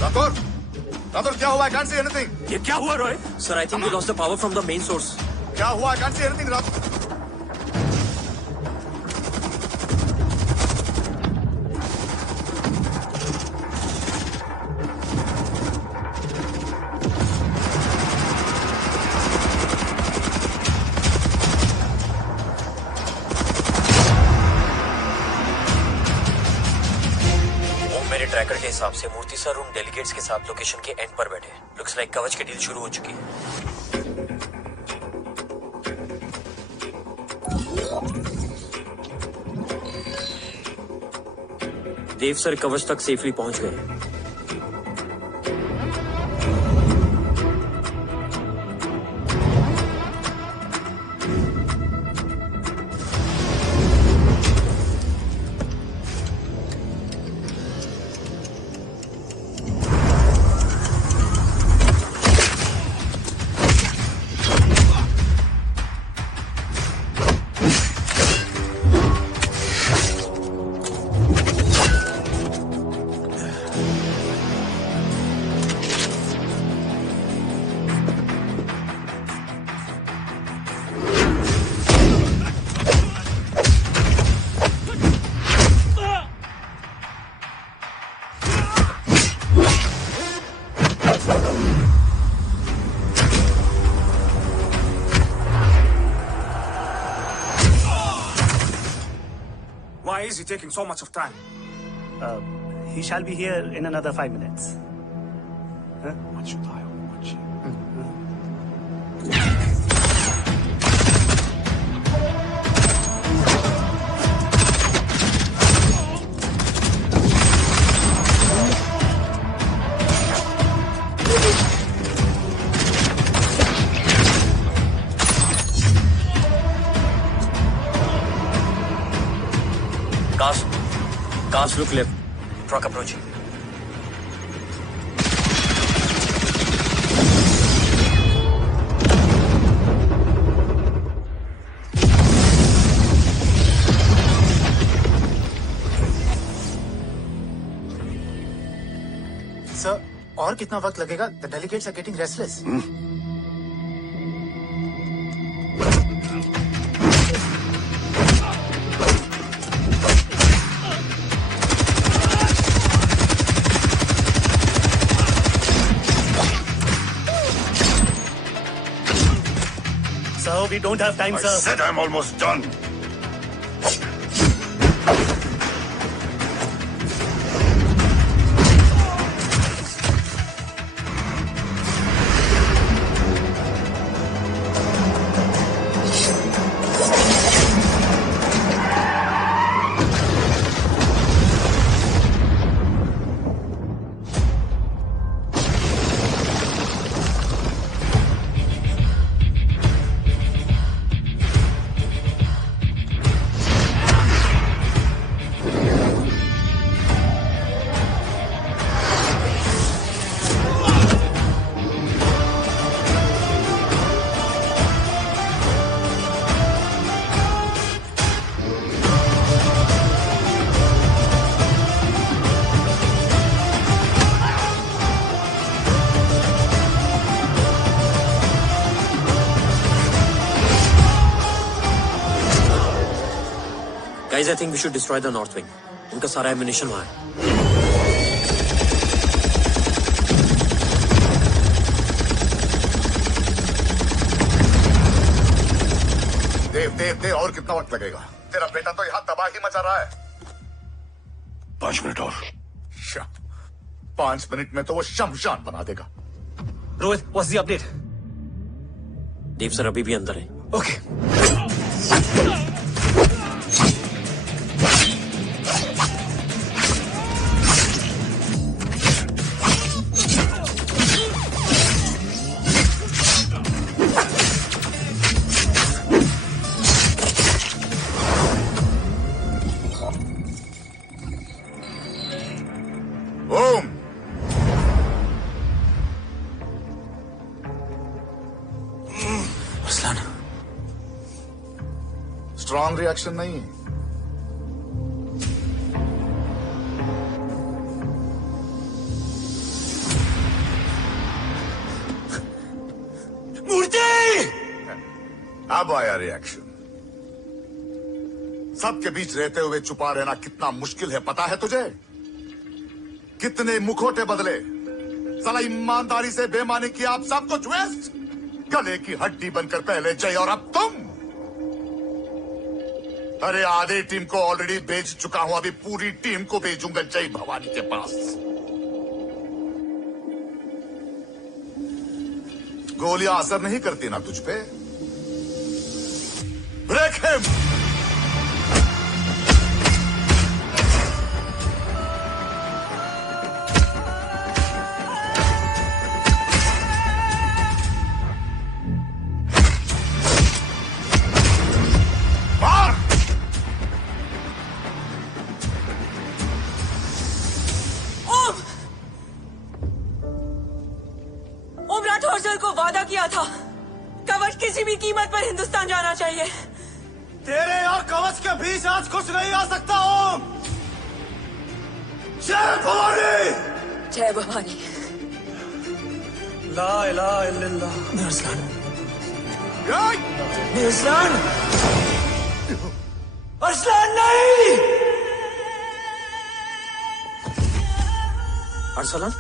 राठौर क्या हुआ? I can't see anything. ये क्या हुआ Rohit? Sir, I think we lost the power from the main source. क्या हुआ? I can't see anything, Rathore. Tracker के हिसाब से मूर्ति सर उन डेलीगेट्स के साथ लोकेशन के एंड पर बैठे। लुक्स लाइक कवच की डील शुरू हो चुकी है। देव सर कवच तक सेफली पहुंच गए। Why is he taking so much of time? He shall be here in another 5 minutes. Huh? What should I watch? Cars look left. Truck approaching. Sir, और कितना वक्त लगेगा? The delegates are getting restless. Sir, we don't have time, sir. I said I'm almost done. Guys, I think we should destroy the North Wing. उनका सारा ammunition वहाँ है. देव और कितना वक्त लगेगा? तेरा बेटा तो यहाँ तबाही मचा रहा है. 5 मिनट और. 5 मिनट में तो वो शमशान बना देगा. Rohit, what's the update? Dev sir अभी भी अंदर है. Okay. Om, Arsalan, strong reaction नहीं है. मूर्ति! अब आया रिएक्शन. सबके बीच रहते हुए छुपा रहना कितना मुश्किल है पता है तुझे? कितने मुखौटे बदले, साला ईमानदारी से बेमानी किया, आप सब कुछ वेस्ट. गले की हड्डी बनकर पहले जय और अब तुम. अरे आधे टीम को ऑलरेडी भेज चुका हूं, अभी पूरी टीम को भेजूंगा जय भवानी के पास. गोलियां असर नहीं करती ना तुझ पे. Break him. Om Rathore sir को वादा किया था, कवच किसी भी कीमत पर हिंदुस्तान जाना चाहिए. तेरे और कवच के बीच आज कुछ नहीं आ सकता. ओम, जय भवानी. जय भवानी. ला इलाहा इल्लल्लाह. अरसलान, अरसलान, अरसलान नहीं. अरसलान,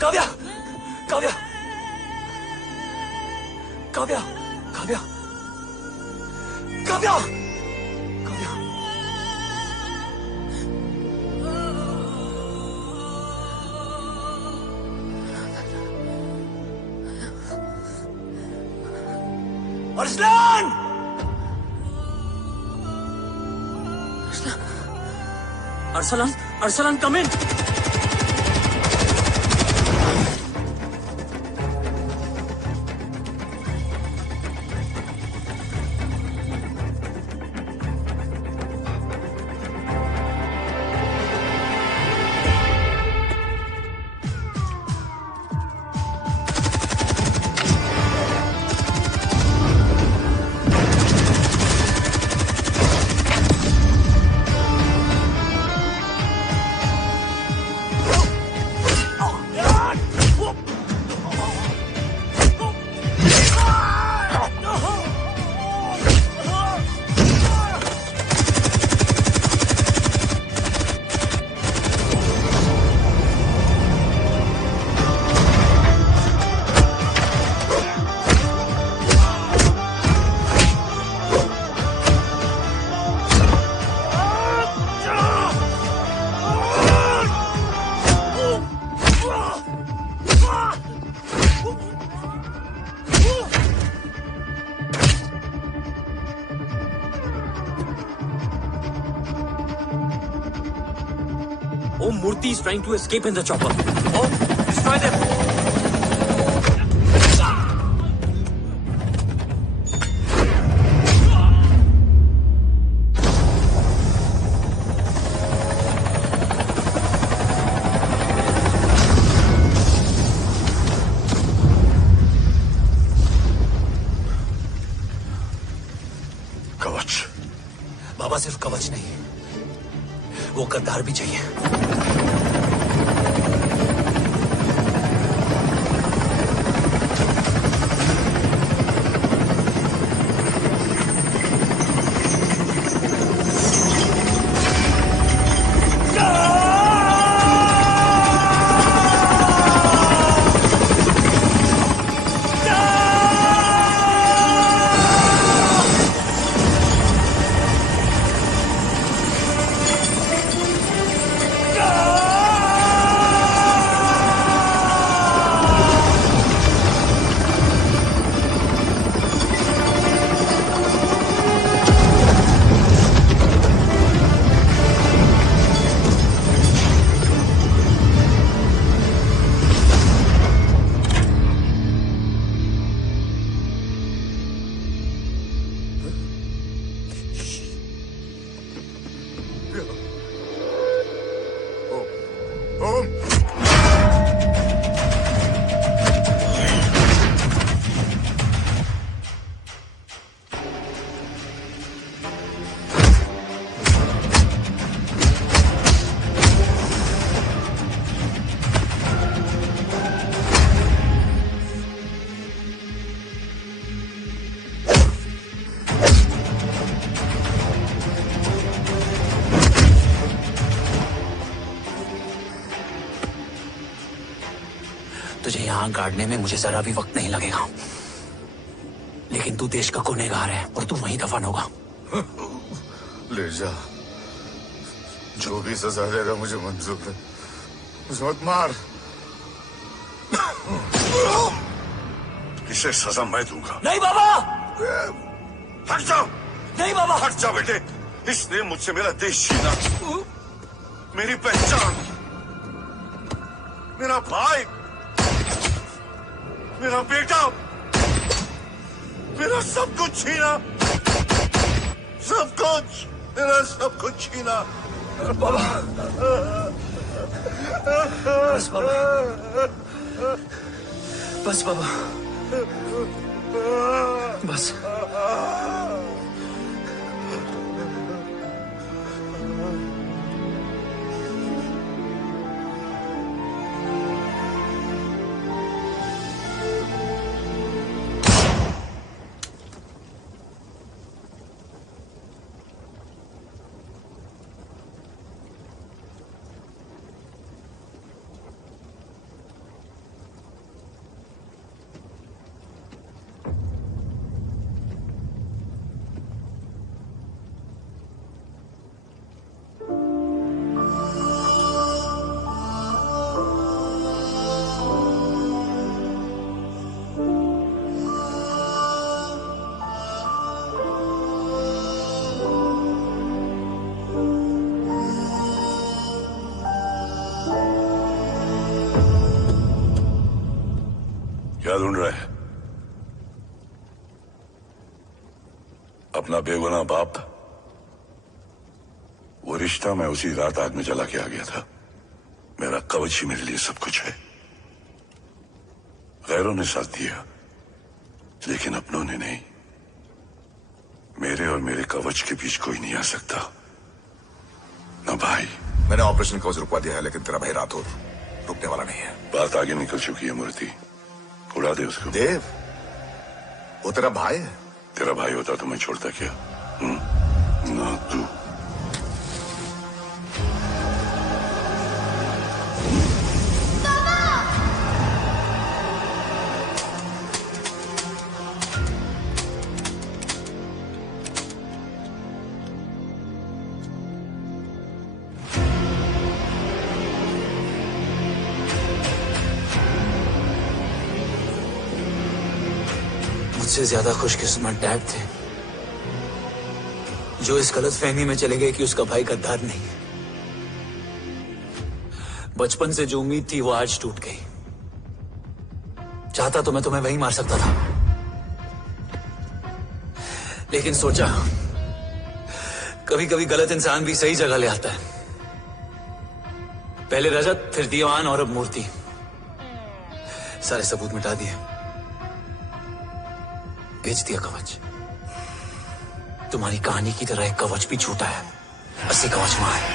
काव्या! काव्या, काव्या, काव्या, काव्या. अरसलान! अरसलान, अरसलान, कम इन. Om Murthy is trying to escape in the chopper. Om, destroy them. कवच। बाबा सिर्फ कवच नहीं, वो गद्दार भी चाहिए। तुझे यहाँ गाड़ने में मुझे जरा भी वक्त नहीं लगेगा, लेकिन तू देश का गुनहगार है और तू वहीं दफन होगा। ले जा, जो भी सजा देगा मुझे मंजूर है, मुझे मत मार। इसे सजा मैं दूंगा। नहीं बाबा, हट जाओ। नहीं बाबा, हट जाओ बेटे। इसने मुझसे मेरा देश छीना, मेरी पहचान, मेरा भाई, मेरा बेटा, मेरा सब कुछ छीना, सब कुछ, मेरा सब कुछ छीना। बाबा, बस बाबा, बस बाबा, बस। क्या ढूंढ रहा है? अपना बेगुनाह बाप। वो रिश्ता मैं उसी रात आग में जला के आ गया था। मेरा कवच ही मेरे लिए सब कुछ है। गैरों ने साथ दिया, लेकिन अपनों ने नहीं। मेरे और मेरे कवच के बीच कोई नहीं आ सकता। ना भाई। मैंने ऑपरेशन कवच रुकवा दिया है, लेकिन तेरा भाई राठौर रुकने वाला नहीं है। बात आगे निकल चुकी है मूर्ति, उड़ा दे उसको। देव, वो तेरा भाई है। तेरा भाई होता तो मैं छोड़ता क्या? ना तू। मुझसे ज्यादा खुशकिस्मत डैड थे, जो इस गलतफहमी में चले गए कि उसका भाई गद्दार नहीं है। बचपन से जो उम्मीद थी वो आज टूट गई। चाहता तो मैं तुम्हें वहीं मार सकता था, लेकिन सोचा कभी कभी गलत इंसान भी सही जगह ले आता है। पहले रजत, फिर दीवान और अब मूर्ति। सारे सबूत मिटा दिए, बेच दिया कवच। तुम्हारी कहानी की तरह एक कवच भी छूटा है, असली कवच वहां है।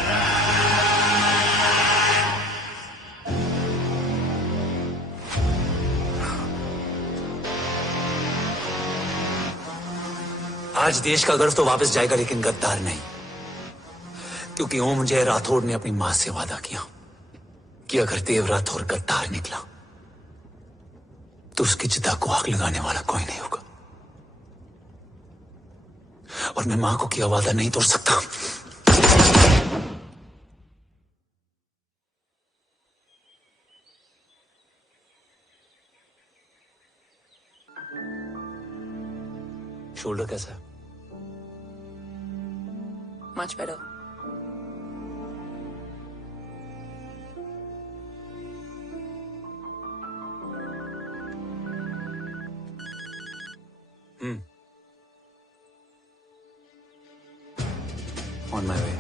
आज देश का गर्व तो वापस जाएगा, लेकिन गद्दार नहीं, क्योंकि ओम जय राठौड़ ने अपनी मां से वादा किया कि अगर देव राठौड़ गद्दार निकला तो उसकी चिता को आग लगाने वाला कोई नहीं होगा। और मैं मां को किया वादा नहीं तोड़ सकता। शोल्डर कैसा है? Much better. On my way.